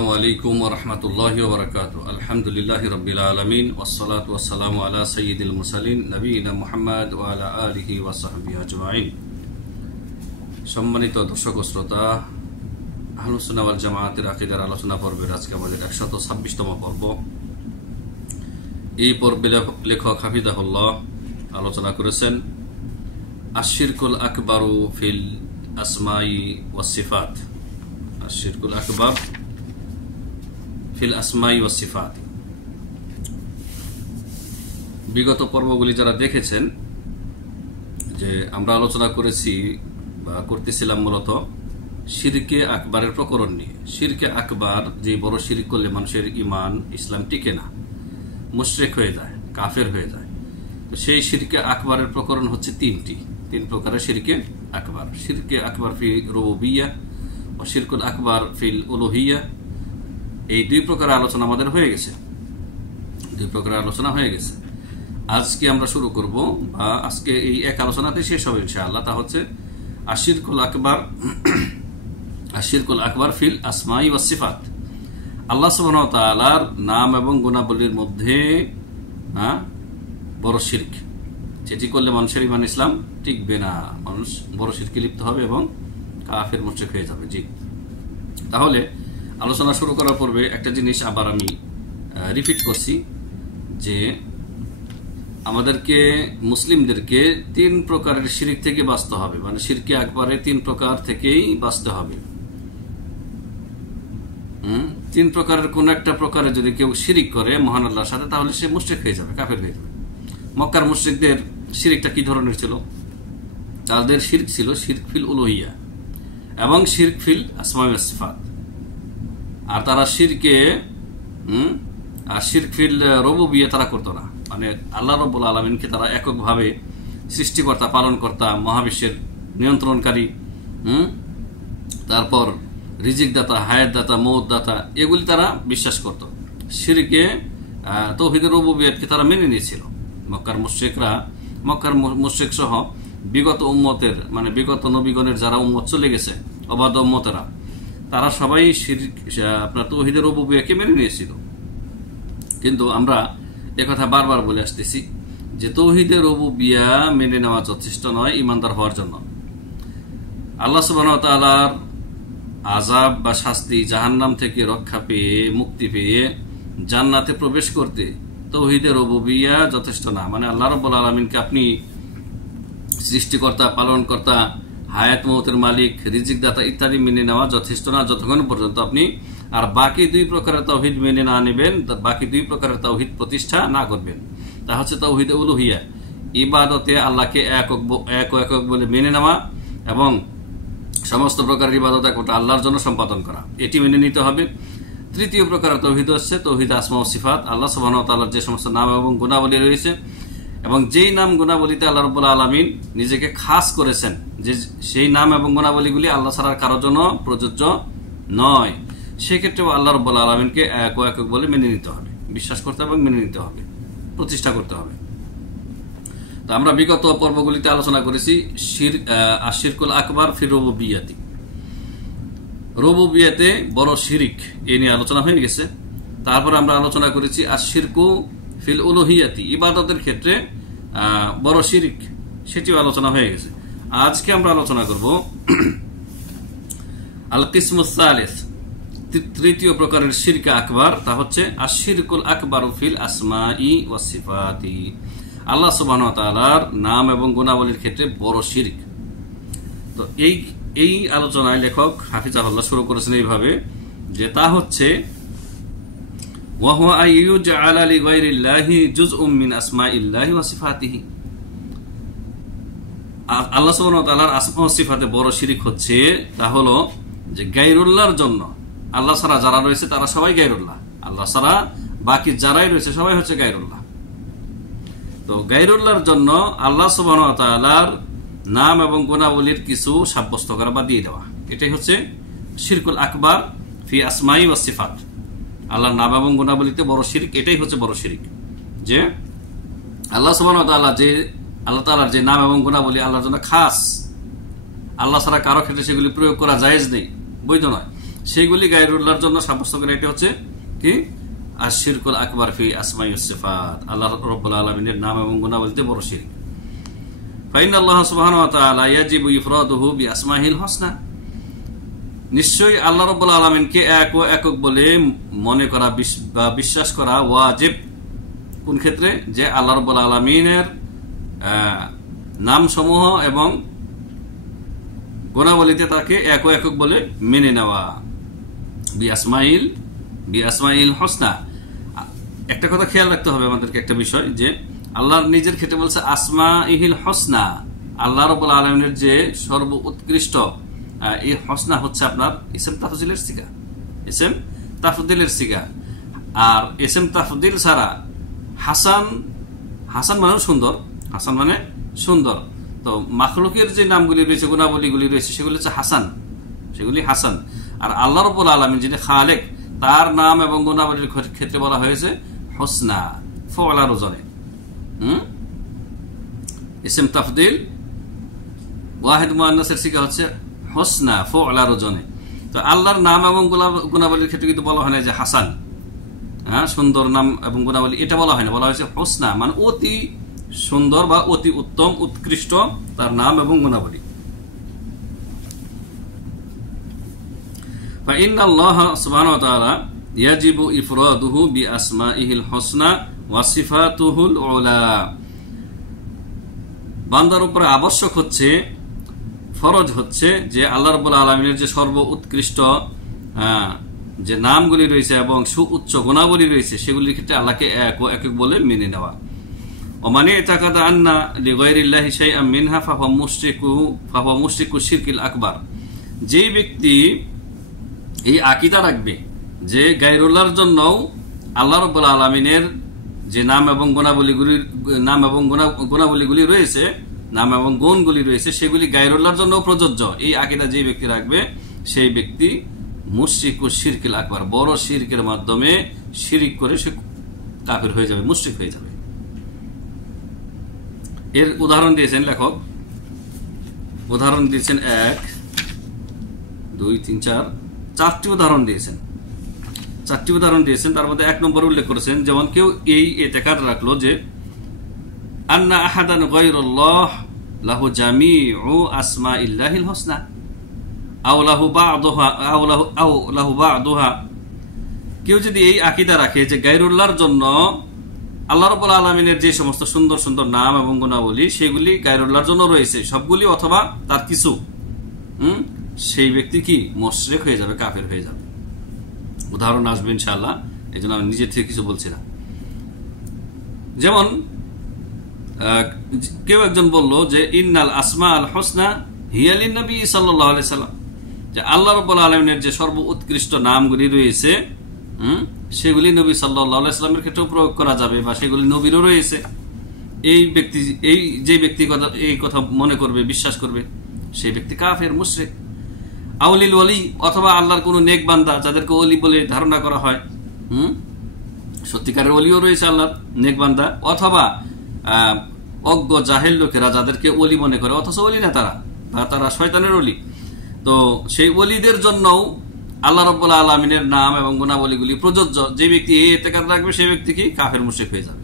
আসসালামু আলাইকুম ওয়া রাহমাতুল্লাহি ওয়া বারাকাতুহু। আলহামদুলিল্লাহি রাব্বিল আলামিন ওয়াসসালাতু ওয়াসসালামু আলা সাইয়্যিদিল মুরসালিন নবিয়িনা মুহাম্মদ ওয়া আলা আলিহি ওয়া সাহবিহি আজমাইন। সম্মানিত দর্শক ও শ্রোতা, আহলুস সুন্নাহ ওয়াল জামাআতের আকীদার আলোচনা পর্বের আজকে আমাদের 126তম পর্ব। এই পর্বে লেখক হাফিজাহুল্লাহ আলোচনা করেছেন আশ-শিরকুল আকবারু ফিল আসমাই ওয়াস সিফাত। আশ-শিরকুল আকবার ফিল আসমাই ওয়াস সিফাত। বিগত পর্বগুলি যারা দেখেছেন, যে আমরা আলোচনা করেছি বা করতেছিলাম মূলত শিরকে আকবরের প্রকরণ নিয়ে। শিরকে আকবার, যে বড় শিরক করলে মানুষের ঈমান ইসলাম টিকে না, মুশরিক হয়ে যায়, কাফের হয়ে যায়। তো সেই শিরকে আকবরের প্রকরণ হচ্ছে তিন প্রকারের শিরকে আকবার। শিরকে আকবার ফি রুবুবিয়্যাহ ও শিরকুল আকবার ফিল উলুহিয়্যাহ। এই দুই প্রকার আলোচনা আমাদের হয়ে গেছে, আজকে আমরা শুরু করব, বা আজকে এই এক আলোচনাতে শেষ হবে ইনশাআল্লাহ। তা হচ্ছে আশ-শিরকুল আকবার ফিল আসমাই ওয়াস সিফাত। আল্লাহ সুবহানাহু ওয়া তাআলার নাম এবং গুণাবলীর মধ্যে বড় শিরক, যেটি করলে মানুষের ঈমান ইসলাম টিকবে না, মানুষ বড় শিরকে লিপ্ত হবে এবং কাফের মুশরিক হয়ে যাবে। জি, তাহলে আলোচনা শুরু করার পূর্বে একটা জিনিস আবার আমি রিপিট করছি, যে আমাদেরকে মুসলিমদেরকে তিন প্রকারের শিরক থেকে বাঁচতে হবে, মানে শিরকে আকবরে তিন প্রকার থেকেই বাঁচতে হবে। তিন প্রকারের কোন একটা প্রকারে যদি কেউ শিরক করে মহান আল্লাহর সাথে, তাহলে সে মুশরিক হয়ে যাবে, কাফের হয়ে যাবে। মক্কার মুশরিকদের শিরকটা কি ধরনের ছিল? তাদের শিরক ছিল শিরক ফিল উলুহিয়্যাহ এবং শিরক ফিল আসমাই ওয়াস সিফাত। আর তারা শিরক ফিল রুবুবিয়্যাহ তারা করতো না, মানে আল্লাহ রাব্বুল আলামিনকে তারা এককভাবে সৃষ্টিকর্তা, পালনকর্তা, মহাবিশ্বের নিয়ন্ত্রণকারী, তারপর রিজিক দাতা, হায়াত দাতা, মৌত দাতা, এগুলি তারা বিশ্বাস করত। শিরকে তাওহীদের রুবুবিয়্যাহকে তারা মেনে নিয়েছিল। মক্কার মুশরিক সহ বিগত উম্মতের, মানে বিগত নবীগণের যারা উম্মত চলে গেছে, অবাধ্য উম্মতেরা, তারা সবাই আপনার তাওহীদের রুবুবিয়্যাহকে মেনে নিয়েছিল। কিন্তু আমরা একথা বারবার বলে আসতেছি যে তাওহীদের রুবুবিয়্যাহ মেনে নেওয়া যথেষ্ট নয় ঈমানদার হওয়ার জন্য। আল্লাহ সুবহানাহু ওয়া তাআলার আযাব বা শাস্তি, জাহান্নাম থেকে রক্ষা পেয়ে, মুক্তি পেয়ে জান্নাতে প্রবেশ করতে তাওহীদের রুবুবিয়্যাহ যথেষ্ট না। মানে আল্লাহ রাব্বুল আলামিনকে আপনি সৃষ্টিকর্তা, পালনকর্তা, হায়াত মৌতের মালিক, রিজিক দাতা ইত্যাদি মেনে নেওয়া যথেষ্ট না, যতক্ষণ পর্যন্ত আপনি আর বাকি দুই প্রকারের তাওহীদ মেনে না নেবেন, বাকি দুই প্রকারের তাওহীদ প্রতিষ্ঠা না করবেন। তা হচ্ছে তাওহীদে উলুহিয়্যাহ, ইবাদতে আল্লাহকে একক বলে মেনে নেওয়া এবং সমস্ত প্রকারের ইবাদত একমাত্র আল্লাহর জন্য সম্পাদন করা, এটি মেনে নিতে হবে। তৃতীয় প্রকারের তাওহীদ হচ্ছে তাওহীদ আসমা ও সিফাত। আল্লাহ সুবহানাহু ওয়া তাআলার যে সমস্ত নাম এবং গুণাবলী রয়েছে, এবং যেই নাম গুণাবলীতে আল্লাহ রাব্বুল আলামিন নিজেকে খাস করেছেন, যে সেই নাম এবং গুণাবলীগুলি আল্লাহ ছাড়া কারোর জন্য প্রযোজ্য নয়, সেক্ষেত্রেও আল্লাহ রাব্বুল আলামিনকে একক বলে মেনে নিতে হবে, বিশ্বাস করতে হবে এবং মেনে নিতে হবে, প্রতিষ্ঠা করতে হবে। তো আমরা বিগত পর্বগুলিতে আলোচনা করেছি আশ-শিরকুল আকবার ফি রুবুবিয়্যাতি, রুবুবিয়্যাতে বড় শিরক, এ নিয়ে আলোচনা হয়ে গেছে। তারপর আমরা আলোচনা করেছি আশ-শিরকু ফিল উলুহিয়্যাতি, ইবাদতের ক্ষেত্রে বড় শিরক, সেটিও আলোচনা হয়ে গেছে। আজকে আমরা আলোচনা করব আল কিসমুস সালিস, তৃতীয় প্রকারের শিরকে আকবার। তা হচ্ছে আশ-শিরকুল আকবারু ফিল আসমাই ওয়াস সিফাতি, আল্লাহ সুবহানাহু ওয়া তাআলার নাম এবং গুণাবলীর ক্ষেত্রে বড় শিরক। তো এই আলোচনায় লেখক হাফিজাহুল্লাহ শুরু করেছেন এইভাবে, যে তা হচ্ছে ওয়া হুয়া আইয়ুজআলা লিগাইরিল্লাহি জুজউম মিন আসমাইল্লাহি ওয়া সিফাতিহি। আল্লাহ সুবহানাহু ওয়া তাআলার আসমা ও সিফাতে বড় শিরক হচ্ছে, তা হলো যে গায়রুল্লাহর জন্য, আল্লাহ ছাড়া যারা রয়েছে তারা সবাই গায়রুল্লাহ, আল্লাহ ছাড়া বাকি যারাই রয়েছে সবাই হচ্ছে গায়রুল্লাহ। তো গায়রুল্লাহর জন্য আল্লাহ সুবহানাহু ওয়া তাআলার নাম এবং গুণাবলীর কিছু সাব্যস্ত করা বা দিয়ে দেওয়া, এটাই হচ্ছে শিরকুল আকবার ফি আসমাই ওয়াস সিফাত। আল্লাহর নাম এবং গুণাবলীতে বড় শিরক, এটাই হচ্ছে বড় শিরক, যে আল্লাহ সুবহানাহু ওয়া তাআলা, যে আল্লাহ তাআলার যে নাম এবং গুণাবলী আল্লাহর জন্য খাস, আল্লাহ ছাড়া কারো ক্ষেত্রে সেগুলি প্রয়োগ করা জায়েজ নেই, বৈধ নয়, সেগুলি গায়রুল্লাহর জন্য সাব্যস্ত করে। এটা হচ্ছে কি আশিরকুল আকবার ফি আসমাই ওয়াস সিফাত, আল্লাহ রাব্বুল আলামিনের নাম এবং গুণাবলীতে বড় শিরক। ফাইনাল্লাহ সুবহানাহু ওয়া তাআলা ইয়াজিবু ইফরাদুহু বিআসমাইহিল হুসনা, নিশ্চয়ই আল্লাহ রাব্বুল আলামিনকে এক ও একক বলে মনে করা বা বিশ্বাস করা ওয়াজিব। কোন ক্ষেত্রে? যে আল্লাহ রাব্বুল আলামিনের নামসমূহ এবং গুণাবলীতে তাকে এক ও একক বলে মেনে নেওয়া। বিআসমাইল হুসনা। একটা কথা খেয়াল রাখতে হবে আমাদেরকে, একটা বিষয়, যে আল্লাহর নিজের ক্ষেত্রে বলছে আসমাইহিল হুসনা, আল্লাহ রাব্বুল আলামিনের যে সর্ব উৎকৃষ্ট, এই হুসনা হচ্ছে আপনার ইসম তাফজিলের সিগা, ইসম তাফদিলের সিগা। আর ইসম তাফদিল ছাড়া হাসান, হাসান মানে সুন্দর, হাসান মানে সুন্দর। তো মাখলুকের যে নামগুলি রয়েছে, গুণাবলীগুলি রয়েছে, সেগুলি হচ্ছে হাসান, সেগুলি হাসান। আর আল্লাহ রাব্বুল আলামিন যিনি খালেক, তার নাম এবং গুণাবলীর ক্ষেত্রে বলা হয়েছে হুসনা, ফাআলার ওজনে। ইসম তাফদিল ওয়াহিদ মুআন্নাসের সিগা হচ্ছে হুসনা, ফাআলার ওজনে। তো আল্লাহর নাম এবং গুণাবলীর ক্ষেত্রে কিন্তু বলা হয় না যে হাসান, সুন্দর নাম এবং গুণাবলী, এটা বলা হয় না, বলা হয়েছে হুসনা, মানে অতি সুন্দর বা অতি উত্তম, উৎকৃষ্ট তার নাম এবং গুণাবলী। ফাইনাল্লাহ সুবহানাহু ওয়া তাআলা ইয়াজিবু ইফরাদুহু বিআসমাইহিল হুসনা ওয়া সিফাতুহুল উলা, বান্দার উপরে আবশ্যক হচ্ছে, ফরজ হচ্ছে যে আল্লাহ রাব্বুল আলামিনের যে সর্ব উৎকৃষ্ট যে নামগুলি রয়েছে এবং সুউচ্চ গুণাবলী রয়েছে, সেগুলির ক্ষেত্রে আল্লাহকে এক ও একক বলে মেনে নেওয়া। ওমানে ইতাকাদা আন্না লিগায়রিল্লাহি শাইআম মিনহা ফাহুয়া মুশরিকু শিরকিল আকবার, যে ব্যক্তি এই আকীদা রাখবে যে গায়রুল্লাহর জন্যও আল্লাহ রাব্বুল আলামিনের যে নাম এবং গুণাবলীগুলি রয়েছে, নাম এবং গুণগুলি রয়েছে, সেগুলি গায়রুল্লাহর জন্য প্রযোজ্য, এই আকীদা যে ব্যক্তি রাখবে, সেই ব্যক্তি মুশরিকু শিরকিল আকবার, বড় শিরকের মাধ্যমে শিরিক করে সে কাফির হয়ে যাবে, মুশরিক হয়ে যাবে। এর উদাহরণ দিয়েছেন লেখক, উদাহরণ দিয়েছেন 1, 2, 3, 4, 4টি উদাহরণ দিয়েছেন, 4টি উদাহরণ দিয়েছেন। তার মধ্যে 1 নম্বর উল্লেখ করেছেন, যেমন কেউ এই ইতিকাদ রাখলো যে আন্না আহাদান গায়রুল্লাহ লাহু জামিউ আসমাইল্লাহিল হুসনা আও লাহু বা'দুহা, কেউ যদি এই আকীদা রাখে যে গায়রুল্লাহর জন্য আল্লাহ রাব্বুল আলামিনের যে সমস্ত সুন্দর সুন্দর নাম এবং গুণাবলী, সেগুলি গায়রুল্লাহর জন্য রয়েছে সবগুলি অথবা তার কিছু, সেই ব্যক্তি কি মুশরিক হয়ে যাবে, কাফের হয়ে যাবে। উদাহরণ আসবে ইনশাআল্লাহ, এই জন্য আমি নিজের থেকে কিছু বলছি না। যেমন কেউ একজন বলল যে ইন্নাল আসমা আল হুসনা হিয়া লিন নবী সাল্লাল্লাহু আলাইহি সাল্লাম, যে আল্লাহ রাব্বুল আলামিনের যে সর্ব উৎকৃষ্ট নামগুলি রয়েছে, সেগুলি নবী সাল্লাল্লাহু আলাইহি সাল্লামের ক্ষেত্রেও প্রয়োগ করা যাবে, বা সেগুলি নবীরও রয়েছে। যে ব্যক্তি এই কথা মনে করবে, বিশ্বাস করবে, সেই ব্যক্তি কাফের, মুশরিক। আউলিল ওয়ালি, অথবা আল্লাহর কোন নেক বান্দা যাদেরকে ওলি বলে ধারণা করা হয়, সত্যিকারের ওলিও রয়েছে আল্লাহর নেক বান্দা, অথবা অজ্ঞ জাহেল লোকেরা যাদেরকে ওলি মনে করে, অথচ ওলি না তারা, বা তারা শয়তানের ওলি। তো সেই ওলিদের জন্যও আল্লাহ রাব্বুল আলামিনের নাম এবং গুণাবলীগুলি প্রযোজ্য। যে ব্যক্তি এই ইতিকাদ রাখবে, সেই ব্যক্তি কি কাফের মুশরিক হয়ে যাবে।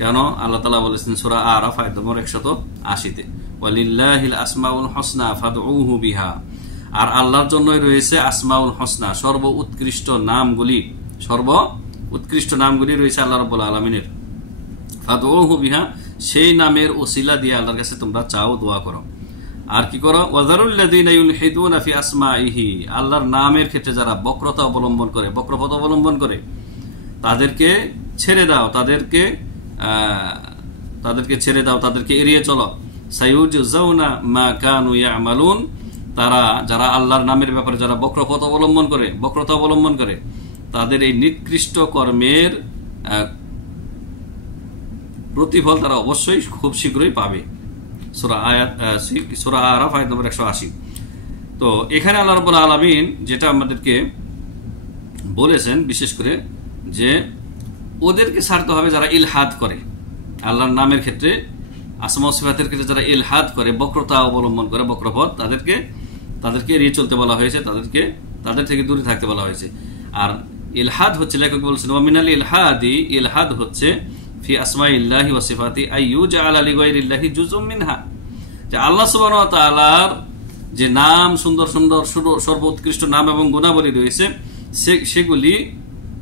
কেন? আল্লাহ তাআলা বলেছেন সূরা আরাফ আয়াত নম্বর 180-তে, ওয়ালিল্লাহিল আসমাউল হুসনা ফাদউহু বিহা, আর আল্লাহর জন্যই রয়েছে আসমাউল হুসনা, সর্ব উৎকৃষ্ট নামগুলি, সর্ব উৎকৃষ্ট নামগুলি রয়েছে আল্লাহ রাব্বুল আলামিনের। ফাদউহু বিহা, সেই নামের ওসিলা দিয়ে আল্লাহর কাছে তোমরা চাও, দোয়া করো। আর কি করো? ওয়াযারুল্লাযীনা ইউলহিদুনা ফি আসমাইহি, আল্লাহর নামের ক্ষেত্রে যারা বক্রতা অবলম্বন করে, বক্রপথ অবলম্বন করে, তাদেরকে ছেড়ে দাও, তাদেরকে ছেড়ে দাও, তাদেরকে এড়িয়ে চলো। সায়ুজজাউনা মা কানু ইয়ামালুন, তারা যারা আল্লাহর নামের ব্যাপারে যারা বক্রপথ অবলম্বন করে, বক্রতা অবলম্বন করে, তাদের এই নিকৃষ্ট কর্মের প্রতিফল তারা অবশ্যই খুব শীঘ্রই পাবে। সূরা আরাফ আয়াত নম্বর 180। তো এখানে আল্লাহ রাব্বুল আলামিন যেটা আমাদেরকে বলেছেন, বিশেষ করে যে ওদেরকে ছাড়তে হবে যারা ইলহাদ করে, আল্লাহর নামের ক্ষেত্রে, আসমা ও সিফাতের ক্ষেত্রে যারা ইলহাদ করে, বক্রতা অবলম্বন করে, বক্রপথ, তাদেরকে এড়িয়ে চলতে বলা হয়েছে, তাদের থেকে দূরে থাকতে বলা হয়েছে। আর ইলহাদ হচ্ছে, লেখক বলছেন ওয়ামিনাল ইলহাদি, ইলহাদ হচ্ছে ফি আসমাইল্লাহি ওয়া সিফাতি আইয়ুজআলা লিগাইরিল্লাহি জুজুম মিনহা, যে আল্লাহ সুবহানাহু ওয়া তাআলার যে নাম, সুন্দর সুন্দর সর্বোৎকৃষ্ট নাম এবং গুণাবলী রয়েছে, সেগুলি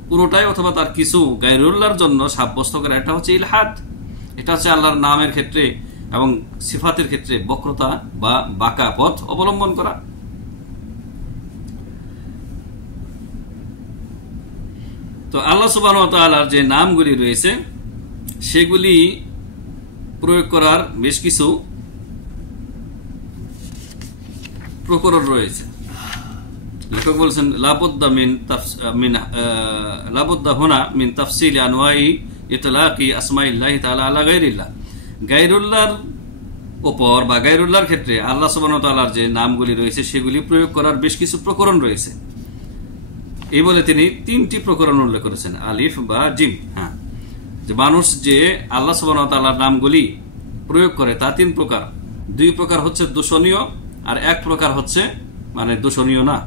পুরোটাই অথবা তার কিছু গায়রুল্লাহর জন্য সাব্যস্ত করা, এটা হচ্ছে ইলহাদ। এটা হচ্ছে আল্লাহর নামের ক্ষেত্রে এবং সিফাতের ক্ষেত্রে বক্রতা বা বাঁকা পথ অবলম্বন করা। তো আল্লাহ সুবহানাহু ওয়া তাআলার যে নামগুলি রয়েছে সেগুলি প্রয়োগ করার বেশ কিছু প্রকরণ রয়েছে। লেখক বলছেন লাবুদ্দা হুনা মিন তাফসিল আনওয়াই ইতলাকি আসমাইল্লাহি তাআলা আলা গায়রিল্লাহ, গায়রুল্লাহর উপর বা গায়রুল্লাহর ক্ষেত্রে আল্লাহ সুবহানাহু ওয়া তাআলার যে নামগুলি রয়েছে সেগুলি প্রয়োগ করার বেশ কিছু প্রকরণ রয়েছে। এই বলে তিনি 3টি প্রকরণ উল্লেখ করেছেন, আলিফ বা জিম। হ্যাঁ, যে মানুষ যে আল্লাহ সুবহানাহু ওয়া তাআলার নামগুলি প্রয়োগ করে তা 3 প্রকার। 2 প্রকার হচ্ছে দূষণীয় আর 1 প্রকার হচ্ছে মানে দূষণীয় না।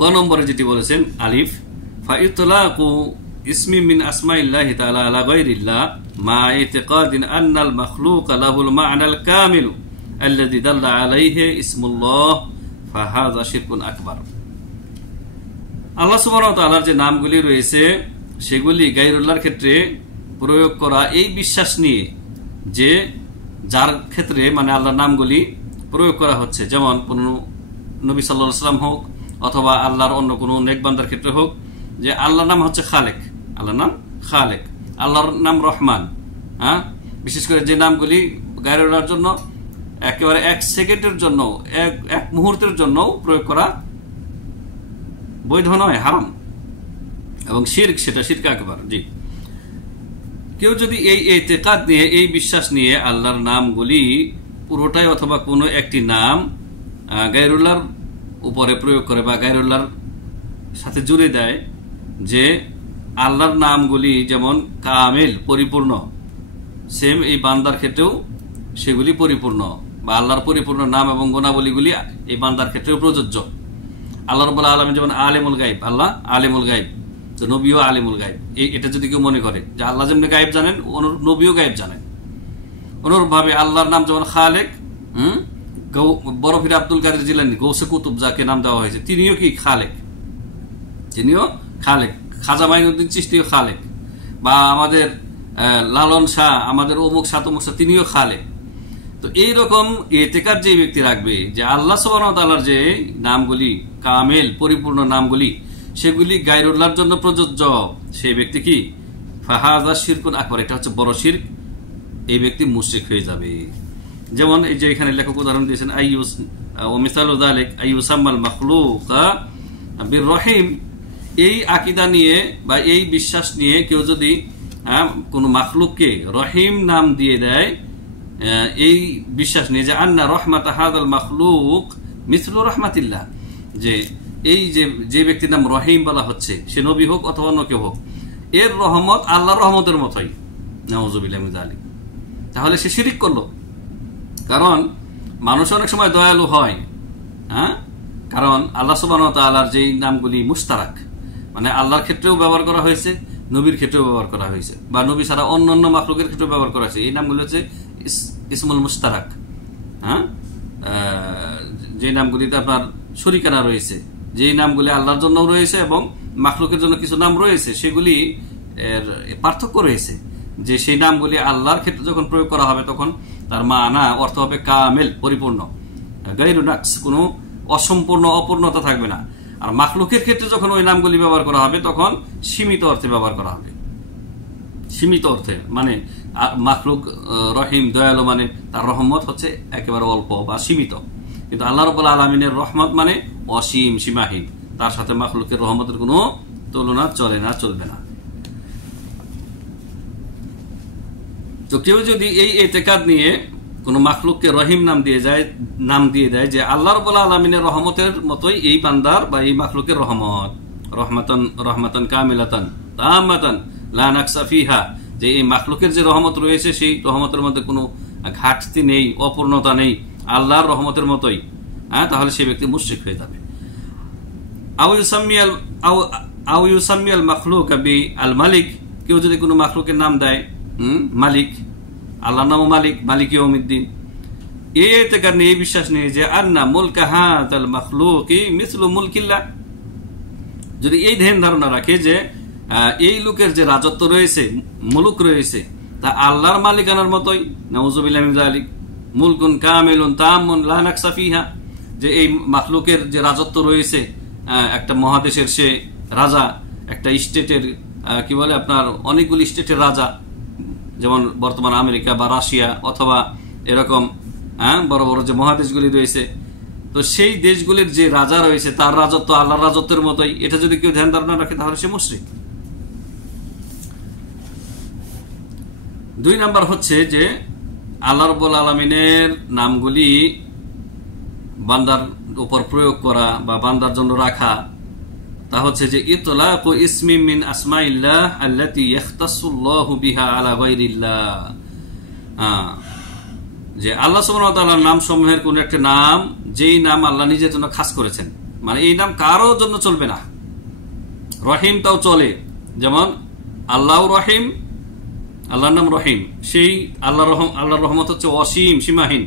ক নম্বরে যেটি বলেছেন আলিফ, ফাইতলাকু ইসমি মিন আসমাইল্লাহি তাআলা আলা গায়রিল্লাহ মা ইতিকাদিন আন্নাল মাখলুক লাহুল মা'নাল কামিল আল্লাযী দাল্লা আলাইহি ইসমুল্লাহ ফাহাযা শিরকুন আকবার। আল্লাহ সুবহানাহু ওয়া তাআলার যে নামগুলি রয়েছে সেগুলি গায়রুল্লাহর ক্ষেত্রে প্রয়োগ করা এই বিশ্বাস নিয়ে যে যার ক্ষেত্রে মানে আল্লাহর নামগুলি প্রয়োগ করা হচ্ছে, যেমন কোন নবী সাল্লাল্লাহু আলাইহি ওয়াসাল্লাম হোক অথবা আল্লাহর অন্য কোন নেক বান্দার ক্ষেত্রে হোক, যে আল্লাহর নাম হচ্ছে খালেক, আল্লাহর নাম খালেক, আল্লাহর নাম রহমান। হ্যাঁ, বিশেষ করে যে নামগুলি গায়রুল্লাহর জন্য একেবারে 1 সেকেন্ডের জন্য, এক মুহূর্তের জন্য প্রয়োগ করা বৈধ নয়, হারাম এবং শিরক, সেটা শিরক আকবার। জি, কেউ যদি এই ইতিকাদ নিয়ে, এই বিশ্বাস নিয়ে আল্লাহর নামগুলি পুরোটাই অথবা কোনো একটি নাম গায়রুল্লাহর উপরে প্রয়োগ করে বা গায়রুল্লাহর সাথে জুড়ে দেয়, যে আল্লাহর নামগুলি যেমন কামেল পরিপূর্ণ, সেম এই বান্দার ক্ষেত্রেও সেগুলি পরিপূর্ণ, বা আল্লাহর পরিপূর্ণ নাম এবং গুণাবলীগুলি এই বান্দার ক্ষেত্রেও প্রযোজ্য। আল্লাহ রাব্বুল আলামিন যেমন আলিমুল গায়ব, আল্লাহ আলিমুল গায়ব, তো নবীও আলিমুল গায়ব। এটা যদি কেউ মনে করে যে আল্লাহ যেমনি গায়ব জানেন, নবীও গায়ব জানেন, অনুরূপভাবে আল্লাহর নাম যেমন খালেক, বড় পীর আব্দুল কাদের জিলানী গৌসে কুতুব যাকে নাম দেওয়া হয়েছে, তিনিও কি খালেক, তিনিও খালেক। খাজা মাইনুদ্দিন চিশতিও খালেক, বা আমাদের লালন শাহ, আমাদের অমুক শাহ তমুক শাহ, তিনিও খালেক। তো এইরকম ইতিকাদ যে ব্যক্তি রাখবে যে আল্লাহ সুবহানাহু ওয়া তাআলার যে নামগুলি কামেল পরিপূর্ণ নামগুলি সেগুলি গায়রুল্লাহর জন্য প্রযোজ্য, সেই ব্যক্তি কি ফাহাযা শিরকুন আকবার, এটা হচ্ছে বড় শিরক, এই ব্যক্তি মুশরিক হয়ে যাবে। যেমন এই যে এখানে লেখক উদাহরণ দিয়েছেন আইয়ুস ওয়া মিসালু যালিক আইয়ুসাম্মাল মাখলুকা বির রহিম, এই আকীদা নিয়ে বা এই বিশ্বাস নিয়ে কেউ যদি কোনো মাখলুককে রহিম নাম দিয়ে দেয়, এই বিশ্বাস নিয়ে যে আন্না রহমাত হাযাল মাখলুক মিসলু রাহমাতিল্লাহ, যে এই যে ব্যক্তির নাম রহিম বলা হচ্ছে, সে নবী হোক অথবা অন্য কেউ হোক, এর রহমত আল্লাহর রহমতের মতোই, নাউযুবিল্লাহি মিন যালিক, তাহলে সে শিরিক করলো। কারণ মানুষ অনেক সময় দয়ালু হয়, হ্যাঁ, কারণ আল্লাহ সুবহানাহু ওয়া তাআলার যেই নামগুলি মুশতারাক, মানে আল্লাহর ক্ষেত্রেও ব্যবহার করা হয়েছে, নবীর ক্ষেত্রেও ব্যবহার করা হয়েছে, বা নবী ছাড়া অন্যান্য মাখলুকের ক্ষেত্রেও ব্যবহার করা হয়েছে। এই নামগুলি হচ্ছে ইসমুল মুশতারাক। হ্যাঁ, যে নামগুলিতে আপনার শরীকানা রয়েছে, যেই নামগুলি আল্লাহর জন্য রয়েছে এবং মাখলুকের জন্য কিছু নাম রয়েছে, সেগুলি এর পার্থক্য রয়েছে, যে সেই নামগুলি আল্লাহর ক্ষেত্রে যখন প্রয়োগ করা হবে তখন তার মানা অর্থ হবে কামেল পরিপূর্ণ, গায়রু নাকস, কোনো অসম্পূর্ণ অপূর্ণতা থাকবে না। আর মাখলুকের ক্ষেত্রে যখন ওই নামগুলি ব্যবহার করা হবে তখন সীমিত অর্থে ব্যবহার করা হবে, সীমিত অর্থে, মানে মাখলুক রহিম দয়ালু মানে তার রহমত হচ্ছে একেবারে অল্প বা সীমিত, কিন্তু আল্লাহ রাব্বুল আলামিনের রহমত মানে অসীম সীমাহীন, তার সাথে মাখলুকের রহমতের কোনো তুলনা চলে না, চলবে না। তো কেউ যদি এই ইতিকাদ নিয়ে কোন মাখলুককে রহিম নাম দিয়ে দেয় যে আল্লাহ রাব্বুল আলামিনের রহমতের মতোই এই বান্দার বা এই মাখলুকের রহমত, রহমাতান কামিলাতান তাম্মাতান লা নাকসা ফিহা, যে এই মাখলুকের যে রহমত রয়েছে সেই রহমতের মধ্যে কোনো ঘাটতি নেই, অপূর্ণতা নেই, আল্লাহর রহমতের মতোই, তাহলে সেই ব্যক্তি মুশরিক হয়ে যাবে। আউ ইউসাম্মিয়াল মাখলুক বি আল মালিক, কেউ যদি কোনো মাখলুকের নাম দেয় মালিক, আল্লাহর নাম মালিক, মালিক ইয়াউমিদ্দিন, এতে কারণে এই বিশ্বাস নেই যে আন্না মুলকা হাযাল মাখলুকি মিসলু মুলকিল্লাহ। যদি এই ধ্যান ধারণা রাখে যে এই লোকের যে রাজত্ব রয়েছে, মুলুক রয়েছে, তা আল্লাহর মালিকানার মতোই, নাউযুবিল্লাহি মিন যালিক, মুলকুন কামিলুন তাম্মুন লা নাকসা ফিহা, যে এই মাখলুকের যে রাজত্ব রয়েছে, একটা মহাদেশের সে রাজা, একটা স্টেটের কি বলে আপনার অনেকগুলি স্টেটের রাজা, যেমন বর্তমান আমেরিকা বা রাশিয়া অথবা এরকম বড় বড় যে মহাদেশগুলি রয়েছে, তো সেই দেশগুলির যে রাজা রয়েছে তার রাজত্ব আল্লাহর রাজত্বের মতোই, এটা যদি কেউ ধ্যান ধারণা রাখে তাহলে সে মুশরিক। 2 নাম্বার হচ্ছে যে আল্লাহ রাব্বুল আলামিনের নামগুলি বান্দার উপর প্রয়োগ করা বা বান্দার জন্য রাখা, তা হচ্ছে যে ইতলাকু ইসমি মিন আসমাইল্লাহ আল্লাতী ইখতাসুল্লাহু বিহা আলা গায়রিল্লাহ, যে আল্লাহ সুবহানাহু ওয়া তাআলার নাম সমূহের কোন একটা নাম, যেই নাম আল্লাহ নিজের জন্য খাস করেছেন, মানে এই নাম কারোর জন্য চলবে না। রহিম তাও চলে, যেমন আল্লাহ রহিম, আল্লাহর নাম রহিম, সেই আল্লাহর রহমত হচ্ছে অসীম, সীমাহীন,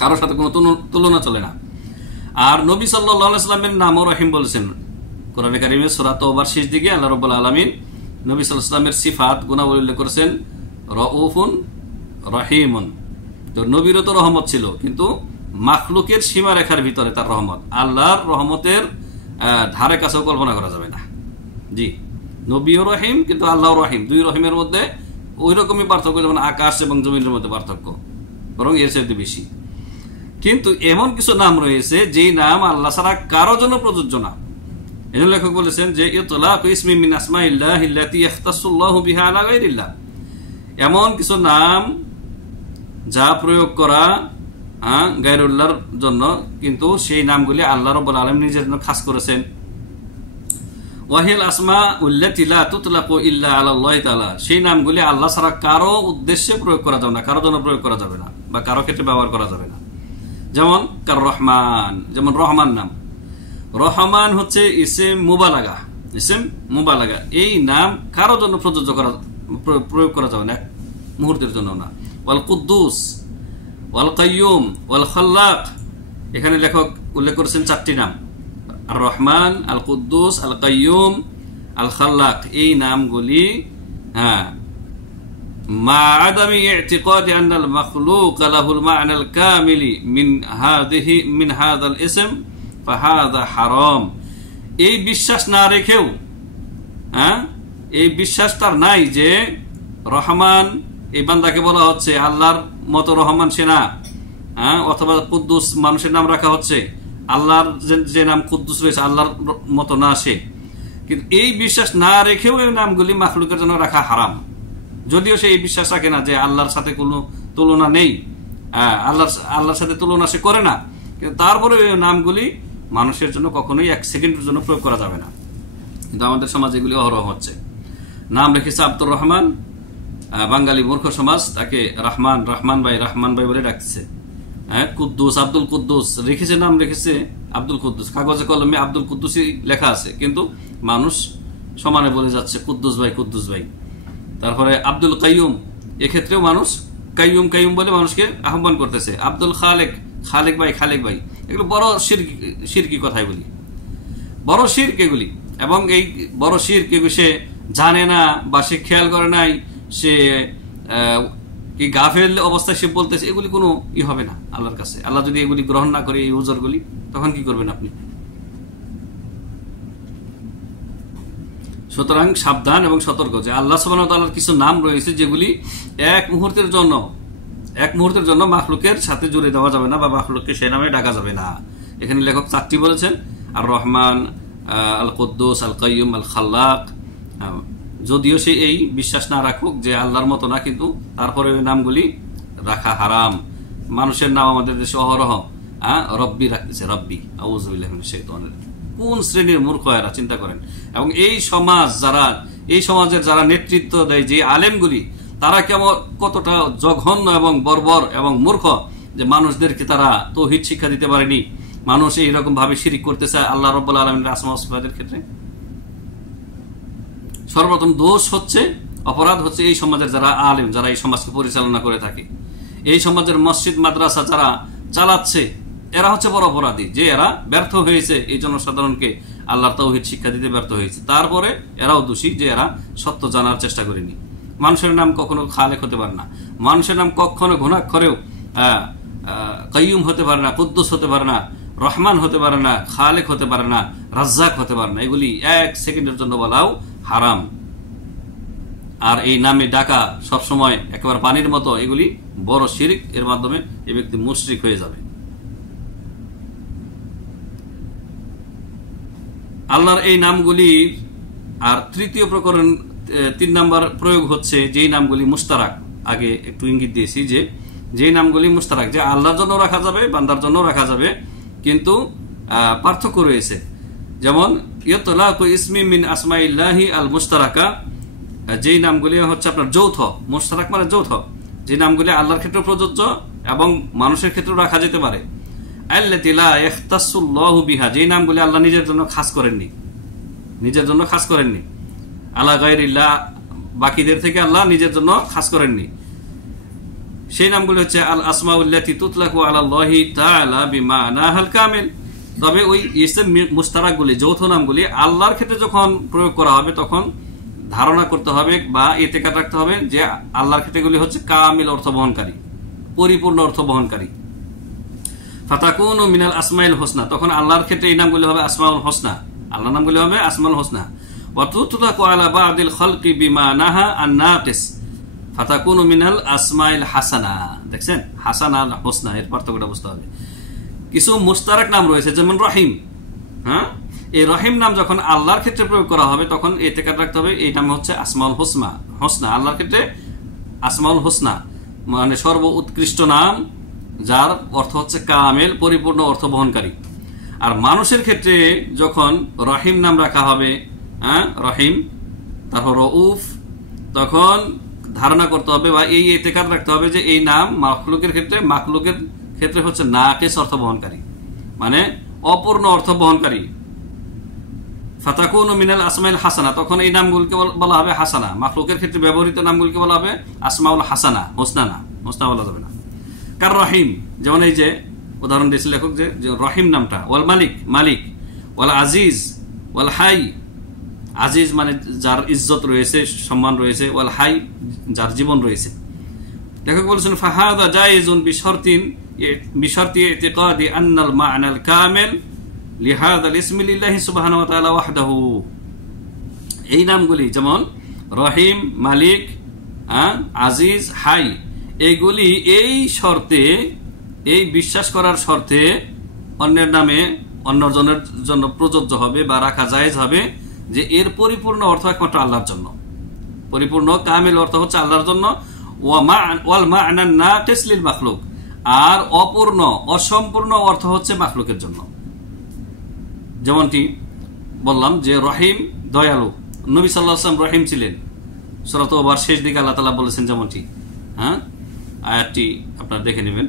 কারোর সাথে কোনো তুলনা চলে না। আর নবী সাল্লাল্লাহু আলাইহি ওয়াসাল্লামের নামও রহিম বলেছেন কোরআনে কারিমের সূরা তাওবার শেষ দিকে। আল্লাহ রাব্বুল আলামিন নবী সাল্লাল্লাহু আলাইহি ওয়াসাল্লামের সিফাত গুণাবলী উল্লেখ করেছেন, রাউফুন রহিমুন। তো নবীরও তো রহমত ছিল, কিন্তু মাখলুকের সীমারেখার ভিতরে তার রহমত, আল্লাহর রহমতের ধারে কাছেও কল্পনা করা যাবে না। জি, নবীও রহিম কিন্তু আল্লাহও রহিম, 2 রহিমের মধ্যে ওই রকমই পার্থক্য, যেমন আকাশ এবং জমিনের মধ্যে পার্থক্য, বরং এর চাইতে বেশি। কিন্তু এমন কিছু নাম রয়েছে যেই নাম আল্লাহ ছাড়া কারো জন্য প্রযোজ্য না। এই লেখক বলেছেন যে ইতলাকু ইসমি মিন আসমাইল্লাহি আল্লাতী ইখতাসুল্লাহু বিহা আলা গায়রিল্লাহ, এমন কিছু নাম যা প্রয়োগ করা গায়রুল্লাহর জন্য, কিন্তু সেই নামগুলি আল্লাহ রাব্বুল আলামিন নিজের জন্য খাস করেছেন। ওয়াহিল আসমা উল্লাতী লা তুতলাকু ইল্লা আলা আল্লাহি তাআলা, সেই নামগুলি আল্লাহ ছাড়া কারো উদ্দেশ্যে প্রয়োগ করা যাবে না, কারো জন্য প্রয়োগ করা যাবে না, বা কারো ক্ষেত্রে ব্যবহার করা যাবে না। যেমন কার রহমান, যেমন রহমান নাম, রহমান হচ্ছে ইসম মুবালাগা, এই নাম কারো জন্য প্রয়োগ করা যাবে না, এক মুহূর্তের জন্য না। ওয়াল কুদ্দুস, ওয়াল কাইয়ুম, ওয়াল খাল্লাক, এখানে লেখক উল্লেখ করেছেন 4টি নাম, আর রহমান, আল কুদ্দুস, আল কাইয়ুম, আল খাল্লাক। এই নামগুলি মা আদামি ইতিকাদ আন্নাল মাখলুক লাহুল মা'নাল কামিলি মিন হাযাল ইসম ফাহাযা হারাম, এই বিশ্বাস না রেখেও, এই বিশ্বাস তার নাই যে রহমান, এই বান্দাকে বলা হচ্ছে আল্লাহর মতো রহমান সে না, অথবা কুদ্দুস মানুষের নাম রাখা হচ্ছে, আল্লাহর যে নাম কুদ্দুস রয়েছে আল্লাহর মতো না সে, কিন্তু এই বিশ্বাস না রেখেও এই নামগুলি মাখলুকের জন্য রাখা হারাম। যদিও সে এই বিশ্বাস রাখে না যে আল্লাহর সাথে কোনো তুলনা নেই, আল্লাহর সাথে তুলনা সে করে না, কিন্তু তারপরে এই নামগুলি মানুষের জন্য কখনোই 1 সেকেন্ডের জন্য প্রয়োগ করা যাবে না। কিন্তু আমাদের সমাজে এগুলি অহরহ হচ্ছে। নাম রেখেছে আব্দুর রহমান, বাঙালি মূর্খ সমাজ তাকে রহমান ভাই বলে ডাকছে। কুদ্দুস, আব্দুল কুদ্দুস রেখেছে, নাম রেখেছে আব্দুল কুদ্দুস, কাগজে কলমে আব্দুল কুদ্দুসই লেখা আছে, কিন্তু মানুষ সমানে বলে যাচ্ছে কুদ্দুস ভাই। তারপরে আব্দুল কাইয়ুম, এক্ষেত্রেও মানুষ কাইয়ুম বলে মানুষকে আহ্বান করতেছে। আব্দুল খালেক ভাই, এগুলো বড় শিরকি কথাই বলি, বড় শিরক এগুলি। এবং এই বড় শিরক এগুলি সে জানে না বা সে খেয়াল করে নাই, সে কি গাফেল অবস্থায় সে বলতেছে, এগুলি কোনো হবে না আল্লাহর কাছে। আল্লাহ যদি এগুলি গ্রহণ না করে, এই উজরগুলি, তখন কি করবেন আপনি? সুতরাং সাবধান এবং সতর্ক যে আল্লাহ সুবহানাহু ওয়া তাআলার কিছু নাম রয়েছে যেগুলি এক মুহূর্তের জন্য মাখলুকের সাথে জুড়ে দেওয়া যাবে না, বা মাখলুককে সেই নামে ডাকা যাবে না। এখানে লেখক 4টি বলেছেন, আর রহমান, আল কুদ্দুস, আল কাইয়ুম, আল খাল্লাক। যদিও সে এই বিশ্বাস না রাখুক যে আল্লাহর মতো না, কিন্তু তারপরে ওই নামগুলি রাখা হারাম। মানুষের নাম আমাদের দেশে অহরহ রব্বি রাখতেছে, রব্বি, আউযু বিল্লাহি মিনাশ শাইতানির। কোন শ্রেণীর মূর্খ এরা, চিন্তা করেন। এবং এই সমাজের যারা নেতৃত্ব দেয়, যে আলেমগুলি, তারা কতটা জঘন্য এবং বর্বর এবং মূর্খ, যে মানুষদেরকে তারা তাওহীদ শিক্ষা দিতে পারেনি, মানুষ এইরকম ভাবে শিরিক করতেছে আল্লাহ রাব্বুল আলামিনের আসমা ওয়া সিফাতের ক্ষেত্রে? সর্বপ্রথম দোষ হচ্ছে, অপরাধ হচ্ছে এই সমাজের যারা আলেম, যারা এই সমাজকে পরিচালনা করে থাকে, এই সমাজের মসজিদ মাদ্রাসা যারা চালাচ্ছে, এরা হচ্ছে বড় অপরাধী, যে এরা ব্যর্থ হয়েছে এই জনসাধারণকে আল্লাহর তাওহীদ শিক্ষা দিতে ব্যর্থ হয়েছে। তারপরে এরাও দোষী যে এরা সত্য জানার চেষ্টা করেনি। মানুষের নাম কখনো খালেক হতে পারে না, মানুষের নাম কখনো ঘুণাক্ষরেও কাইয়ুম হতে পারে না, কুদ্দুস হতে পারে না, রহমান হতে পারে না, খালেক হতে পারে না, রাজ্জাক হতে পারে না। এগুলি 1 সেকেন্ডের জন্য বলাও হারাম। আর এই নামে ডাকা সবসময় একেবারে পানির মতো, এগুলি বড় শিরক। এর মাধ্যমে এই ব্যক্তি মুশরিক হয়ে যাবে। আল্লাহর এই নামগুলি আর তৃতীয় প্রকরণ 3 নম্বর প্রয়োগ হচ্ছে যেই নামগুলি মুশতারাক। আগে একটু ইঙ্গিত দিয়েছি যে যেই নামগুলি মুশতারাক, যে আল্লাহর জন্য রাখা যাবে, বান্দার জন্য রাখা যাবে, কিন্তু পার্থক্য রয়েছে। যেমন ইয়তলাকু ইসমি মিন আসমাইল্লাহি আল মুশতারাকা, যেই নামগুলি হচ্ছে আপনার যৌথ, মুশতারাক মানে যৌথ, যে নামগুলি আল্লাহর ক্ষেত্রে প্রযোজ্য এবং মানুষের ক্ষেত্রেও রাখা যেতে পারে। আল্লাতী লা ইখতাসুল্লাহু বিহা, যেই নামগুলি আল্লাহ নিজের জন্য খাস করেননি, নিজের জন্য খাস করেননি, আলা গায়রিল্লাহ, বাকিদের থেকে আল্লাহ নিজের জন্য খাস করেননি। সেই নামগুলি হচ্ছে আল আসমাউল্লাতী তুতলাকু আলাল্লাহি তাআলা বিমানাহাল কামিল। তবে ওই ইসম মুশতারাকগুলি, যৌথ নামগুলি আল্লাহর ক্ষেত্রে যখন প্রয়োগ করা হবে তখন ধারণা করতে হবে বা ইতিকাদ রাখতে হবে যে আল্লাহর ক্ষেত্রে এগুলি হচ্ছে কামিল অর্থ বহনকারী, পরিপূর্ণ অর্থ বহনকারী। ফাতাকুনু মিনাল আসমাইল হোসনা, তখন আল্লাহর ক্ষেত্রে এই নামগুলি হবে আসমাউল হোসনা, আল্লাহর নামগুলি হবে আসমাউল হোসনা। ওয়া তুতলাকু আলা বা'দিল খালকি বিমানাহা আন-নাকিস ফাতাকুনু মিনাল আসমাইল হাসানা। দেখছেন, হাসানা আর হোসনা এর পার্থক্যটা বুঝতে হবে। কিছু মুশতারাক নাম রয়েছে যেমন রহিম। হ্যাঁ, এই রহিম নাম যখন আল্লাহর ক্ষেত্রে প্রয়োগ করা হবে তখন ইতিকাদ রাখতে হবে এই নাম হচ্ছে আসমাউল হোসনা, আল্লাহর ক্ষেত্রে আসমাউল হোসনা মানে সর্ব উৎকৃষ্ট নাম, যার অর্থ হচ্ছে কামেল, পরিপূর্ণ অর্থ বহনকারী। আর মানুষের ক্ষেত্রে যখন রহিম নাম রাখা হবে, রহিম, তারপর রউফ, তখন ধারণা করতে হবে বা এই ইতিকাদ রাখতে হবে যে এই নাম মাখলুকের ক্ষেত্রে হচ্ছে নাকিস অর্থ বহনকারী, মানে অপূর্ণ অর্থ বহনকারী। ফাতাকুনু মিনাল আসমাইল হাসানা, তখন এই নামগুলোকে বলা হবে হাসানা। মাখলুকের ক্ষেত্রে ব্যবহৃত নামগুলোকে বলা হবে আসমাউল হাসানা, হোসনা না, হোসনা বলা যাবে না। কার রহিম, যেমন এই যে উদাহরণ দিয়েছে লেখক যে রহিম নামটা, ওয়াল মালিক, ওয়াল আজিজ, ওয়াল হাই, আজিজ মানে যার ইজ্জত রয়েছে, সম্মান রয়েছে, ওয়াল হাই যার জীবন রয়েছে। লেখক বলেছেন ফাহাদা জায়েজুন বিশর্তি ইতিকাদি আন্নাল মা'নাল কামিল লিহাদাল ইসমি লিল্লাহি সুবহানাহু ওয়া তাআলা ওয়াহদাহু। এই নামগুলি যেমন রহিম, মালিক, আজিজ, হাই, এইগুলি এই শর্তে, এই বিশ্বাস করার শর্তে অন্যের নামে অন্যজনের জন্য প্রযোজ্য হবে বা রাখা জায়েজ হবে যে এর পরিপূর্ণ অর্থ একমাত্র আল্লাহর জন্য, পরিপূর্ণ কামিল অর্থ হচ্ছে আল্লাহর জন্য। ওয়াল মা'না নাকিস লিল মাখলুক, আর অপূর্ণ, অসম্পূর্ণ অর্থ হচ্ছে মাখলুকের জন্য। যেমনটি বললাম যে রহিম দয়ালু, নবী সাল্লাল্লাহু আলাইহি ওয়াসাল্লাম রহিম ছিলেন, সূরা তাওবার শেষ দিকে আল্লাহ তাআলা বলেছেন যেমনটি, আয়াতটি আপনারা দেখে নেবেন।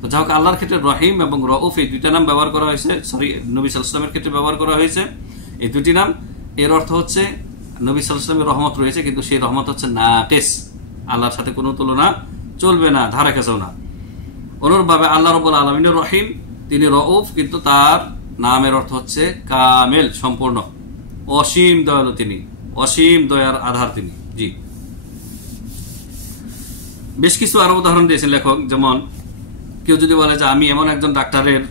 তো যাই হোক, আল্লাহর ক্ষেত্রে রহিম এবং রউফ এই দুইটা নাম ব্যবহার করা হয়েছে, নবী সাল্লাল্লাহু আলাইহি ওয়াসাল্লামের ক্ষেত্রে ব্যবহার করা হয়েছে এই দুটি নাম। এর অর্থ হচ্ছে নবী সাল্লাল্লাহু আলাইহি ওয়াসাল্লামের রহমত রয়েছে, কিন্তু সেই রহমত হচ্ছে নাকিস, আল্লাহর সাথে কোনো তুলনা চলবে না, ধারে কাছেও না। অনুরূপভাবে আল্লাহ রাব্বুল আলামিনের রহিম, তিনি রউফ, কিন্তু তার নামের অর্থ হচ্ছে কামেল, সম্পূর্ণ, অসীম দয়ালু, তিনি অসীম দয়ার আধার তিনি। জি, বেশ কিছু আরো উদাহরণ দিয়েছেন লেখক। যেমন কেউ যদি বলে যে আমি এমন একজন ডাক্তারের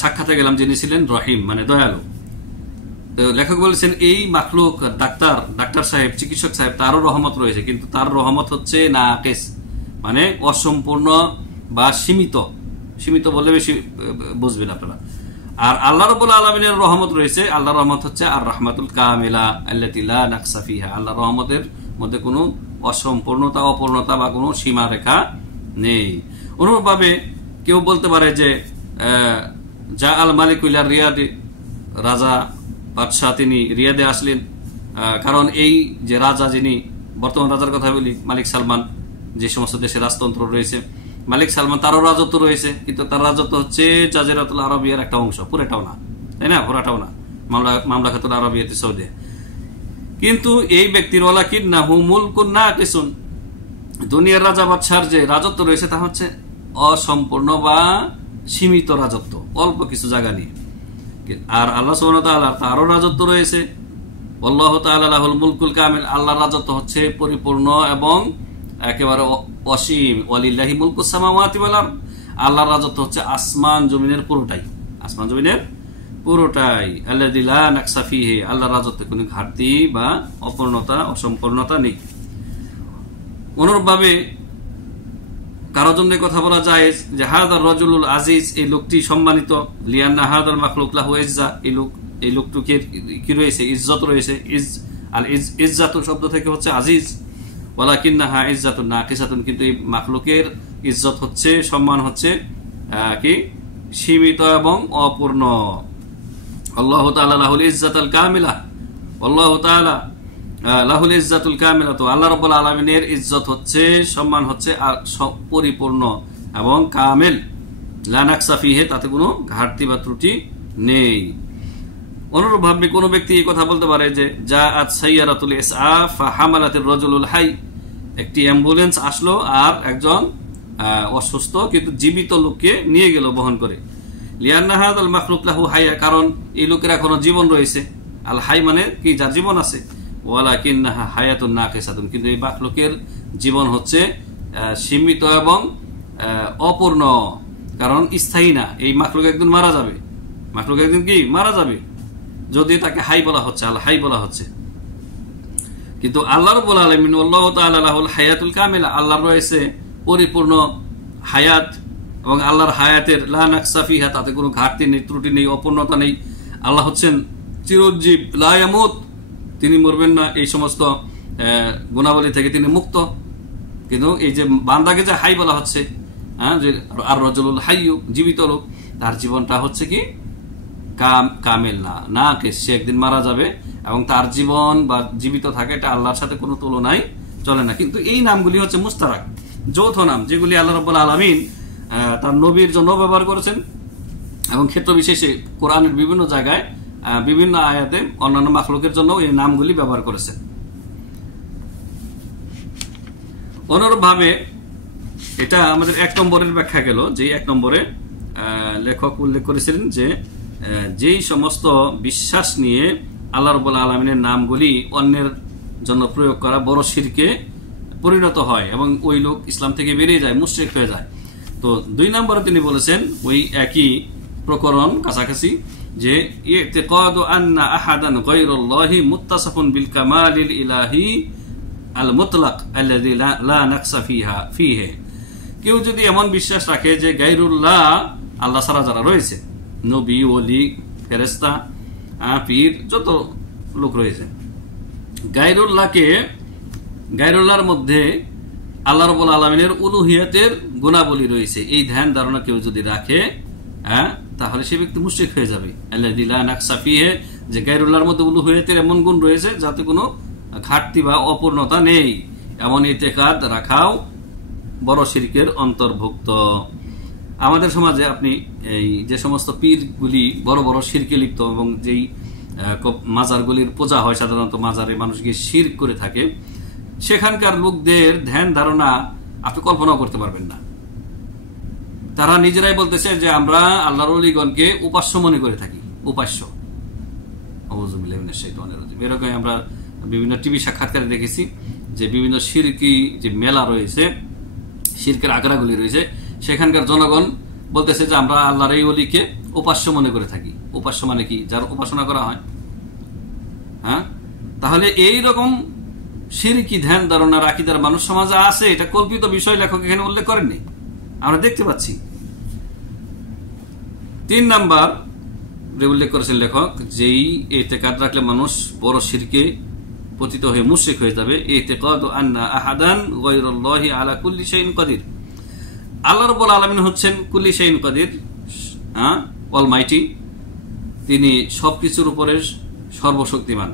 সাক্ষাতে গেলাম যিনি ছিলেন রহিম মানে দয়ালু, তো লেখক বলেছেন এই মাখলুক ডাক্তার সাহেব, চিকিৎসক সাহেব, তারও রহমত রয়েছে, কিন্তু তার রহমত হচ্ছে নাকিস, মানে অসম্পূর্ণ বা সীমিত বললে বেশি বুঝবেন আপনারা। আর আল্লাহ রাব্বুল আলামিনের রহমত রয়েছে, আল্লাহর রহমত হচ্ছে আর রাহমাতুল কামিলা আল্লাতী লা নাকসা ফিহা, আল্লাহর রহমতের মধ্যে কোনো অসম্পূর্ণতা, অপূর্ণতা বা কোনো সীমারেখা নেই। অনুরূপভাবে কেউ বলতে পারে যে যা আল মালিক ইলা রিয়াদে, রাজা বাদশাহ তিনি রিয়াদে আসলেন, কারণ এই যে রাজা, যিনি বর্তমান রাজার কথা বলি, মালিক সালমান, যে সমস্ত দেশে রাজতন্ত্র রয়েছে, মালিক সালমান, তারও রাজত্ব রয়েছে, কিন্তু তার রাজত্ব হচ্ছে জাজিরাতুল আরবিয়ার একটা অংশ, পুরোটাও না, তাই না, পুরোটাও না, মামলাকাতুল আরবিয়াতে সৌদি। কিন্তু এই ব্যক্তির ওয়ালাকিন্নাহু মুলকুন নাকিসুন, দুনিয়ার রাজা বাদশার যে রাজত্ব রয়েছে তা হচ্ছে অসম্পূর্ণ বা সীমিত রাজত্ব, অল্প কিছু জায়গা নিয়ে। আর আল্লাহ সুবহানাহু ওয়া তাআলা তারও রাজত্ব রয়েছে, আল্লাহু তাআলা লাহুল মুলকুল কামিল, আল্লাহর রাজত্ব হচ্ছে পরিপূর্ণ এবং একেবারে অসীম। ওয়ালিল্লাহি মুলকুস সামাওয়াতি ওয়াল আরদ, আল্লাহর রাজত্ব হচ্ছে আসমান জমিনের পুরোটাই, আসমান জমিনের পুরোটাই। আল্লাযী লা নাকসা ফীহি, আল্লাহর রাজত্বে কোনো ঘাটতি বা অপূর্ণতা অসম্পূর্ণতা নেই। অনুরূপভাবে কারোর জন্য কথা বলা যায় যে হাদার রাজুলুল আজিজ, এই লোকটি সম্মানিত, লিয়ান্না হাদাল মাখলুক লাহু ইজ্জা, এই লোকটিকে কি রয়েছে, ইজ্জত রয়েছে। ইজ্জাতু শব্দ থেকে হচ্ছে আজিজ, ওয়ালাকিন্নাহা ইজ্জাতুন নাকিসাতুন, কিন্তু এই মাখলুকের ইজ্জত হচ্ছে, সম্মান হচ্ছে কি সীমিত এবং অপূর্ণ। আল্লাহু তাআলা লাহুল ইজ্জাতুল কামিলা, আল্লাহু তাআলা লাহুল ইজ্জাতুল কামিলা, তো আল্লাহ রাব্বুল আলামিনের ইজ্জত হচ্ছে, সম্মান হচ্ছে পরিপূর্ণ এবং কামিল, লা নাকসা ফীহি, তাতে কোনো ঘাটতি বা ত্রুটি নেই। অনুরূপভাবে কোনো ব্যক্তি এই কথা বলতে পারে যে জাআত সাইয়ারাতুল ইসআফ ফাহামালাতির রাজুলুল হাই, একটি অ্যাম্বুলেন্স আসলো আর একজন অসুস্থ কিন্তু জীবিত লোককে নিয়ে গেল বহন করে। লিয়ান্না হাযাল মাখলুক লাহু হায়া, কারণ এই লোকের এখনো জীবন রয়েছে। আল হাই মানে কি, যার জীবন আছে। ওয়ালাকিন্নাহা হায়াতুন নাকিসাতুন, কিন্তু এই মাখলুকের জীবন হচ্ছে সীমিত এবং অপূর্ণ, কারণ স্থায়ী না। এই মাখলুক একদিন মারা যাবে, মাখলুক একদিন কি মারা যাবে, যদি তাকে হাই বলা হচ্ছে, আল হাই বলা হচ্ছে। কিন্তু আল্লাহ রাব্বুল আলামিন আল্লাহু তাআলা লাহুল হায়াতুল কামিলা, আল্লাহর রয়েছে পরিপূর্ণ হায়াত, এবং আল্লাহর হায়াতের লা নাকসা ফীহা, তাতে কোনো ঘাটতি নেই, ত্রুটি নেই, অপূর্ণতা নেই। আল্লাহ হচ্ছেন চিরঞ্জীব, লা ইয়ামুত, তিনি মরবেন না, এই সমস্ত গুণাবলী থেকে তিনি মুক্ত। কিন্তু এই যে বান্দাকে যে হাই বলা হচ্ছে, যে আর রাজুলুল হাইয়্যু, জীবিত লোক, তার জীবনটা হচ্ছে কি কামেল না, সে একদিন মারা যাবে, এবং তার জীবন বা জীবিত থাকে এটা আল্লাহর সাথে কোনো তুলনায় চলে না। কিন্তু এই নামগুলি হচ্ছে মুস্তারাক, যৌথ নাম, যেগুলি আল্লাহ রাব্বুল আলামিন তার নবীর জন্য ব্যবহার করেছেন, এবং ক্ষেত্র বিশেষে কোরআনের বিভিন্ন জায়গায় বিভিন্ন আয়াতে অন্যান্য মাখলুকের জন্য এই নামগুলি ব্যবহার করেছেন। অনুরূপভাবে এটা আমাদের 1 নম্বরের ব্যাখ্যা গেল, যে 1 নম্বরে লেখক উল্লেখ করেছিলেন যে যেই সমস্ত বিশ্বাস নিয়ে আল্লাহ রাব্বুল আলামিনের নামগুলি অন্যের জন্য প্রয়োগ করা বড় শিরকে পরিণত হয় এবং ওই লোক ইসলাম থেকে বেরিয়ে যায়, মুশরিক হয়ে যায়। তো 2 নম্বরে তিনি বলেছেন ওই একই প্রকরণ কাছাকাছি, যে ইতিকাদু আন্না আহাদান গায়রুল্লাহি মুত্তাসাফুন বিল কামালিল ইলাহি আল মুতলাক আল্লাযী লা নাকসা ফীহি, কেউ যদি এমন বিশ্বাস রাখে যে গায়রুল্লাহ, আল্লাহ ছাড়া যারা রয়েছে, নবী, ওলি, ফেরেশতা, পীর, যত লোক রয়েছে, গায়রুল্লাহর মধ্যে আল্লাহ রাব্বুল আলামিনের উলুহিয়াতের গুণাবলী রয়েছে, এই ধ্যান ধারণা কেউ যদি রাখে, তাহলে সে ব্যক্তি মুশরিক হয়ে যাবে। আল্লাযী লা নাকসা ফীহি, যে গায়রুল্লাহর মধ্যে উলুহিয়াতের এমন গুণ রয়েছে যাতে কোনো ঘাটতি বা অপূর্ণতা নেই, এমন ইতিকাদ রাখাও বড় শিরকের অন্তর্ভুক্ত। আমাদের সমাজে আপনি এই যে সমস্ত পীরগুলি বড় বড় শিরকে লিপ্ত, এবং যেই মাজারগুলির পূজা হয়, সাধারণত মাজারে মানুষ গিয়ে শিরক করে থাকে, সেখানকার লোকদের ধ্যান ধারণা আপনি কল্পনা করতে পারবেন না। তারা নিজেরাই বলতেছে যে আমরা আল্লাহর ওলিগণকে উপাস্য মনে করে থাকি, উপাস্য। আউযুবিল্লাহি মিনাশ শাইতানির রাজিম। এরকম আমরা বিভিন্ন টিভি সাক্ষাৎকারে দেখেছি যে বিভিন্ন শিরকি যে মেলা রয়েছে, শিরকের আখড়াগুলি রয়েছে, সেখানকার জনগণ বলতেছে যে আমরা আল্লাহর এই ওলিকে উপাস্য মনে করে থাকি। উপাস্য মানে কি? যার উপাসনা করা হয়। তাহলে এই রকম শিরকি ধ্যান ধারণার আকীদার মানুষ সমাজে আছে, এটা কল্পিত বিষয় লেখক এখানে উল্লেখ করেননি, আমরা দেখতে পাচ্ছি। 3 নাম্বার উল্লেখ করেছেন লেখক, যেই ইতিকাদ রাখলে মানুষ বড় শিরকে পতিত হয়ে মুশরিক হয়ে যাবে। ইতিকাদু আন্না আহাদান গায়রুল্লাহি আলা কুল্লি শাইইন কাদির, আল্লাহ রাব্বুল আলামিন হচ্ছেন কুল্লি শাইইন কাদির, অলমাইটি, তিনি সবকিছুর উপরে সর্বশক্তিমান।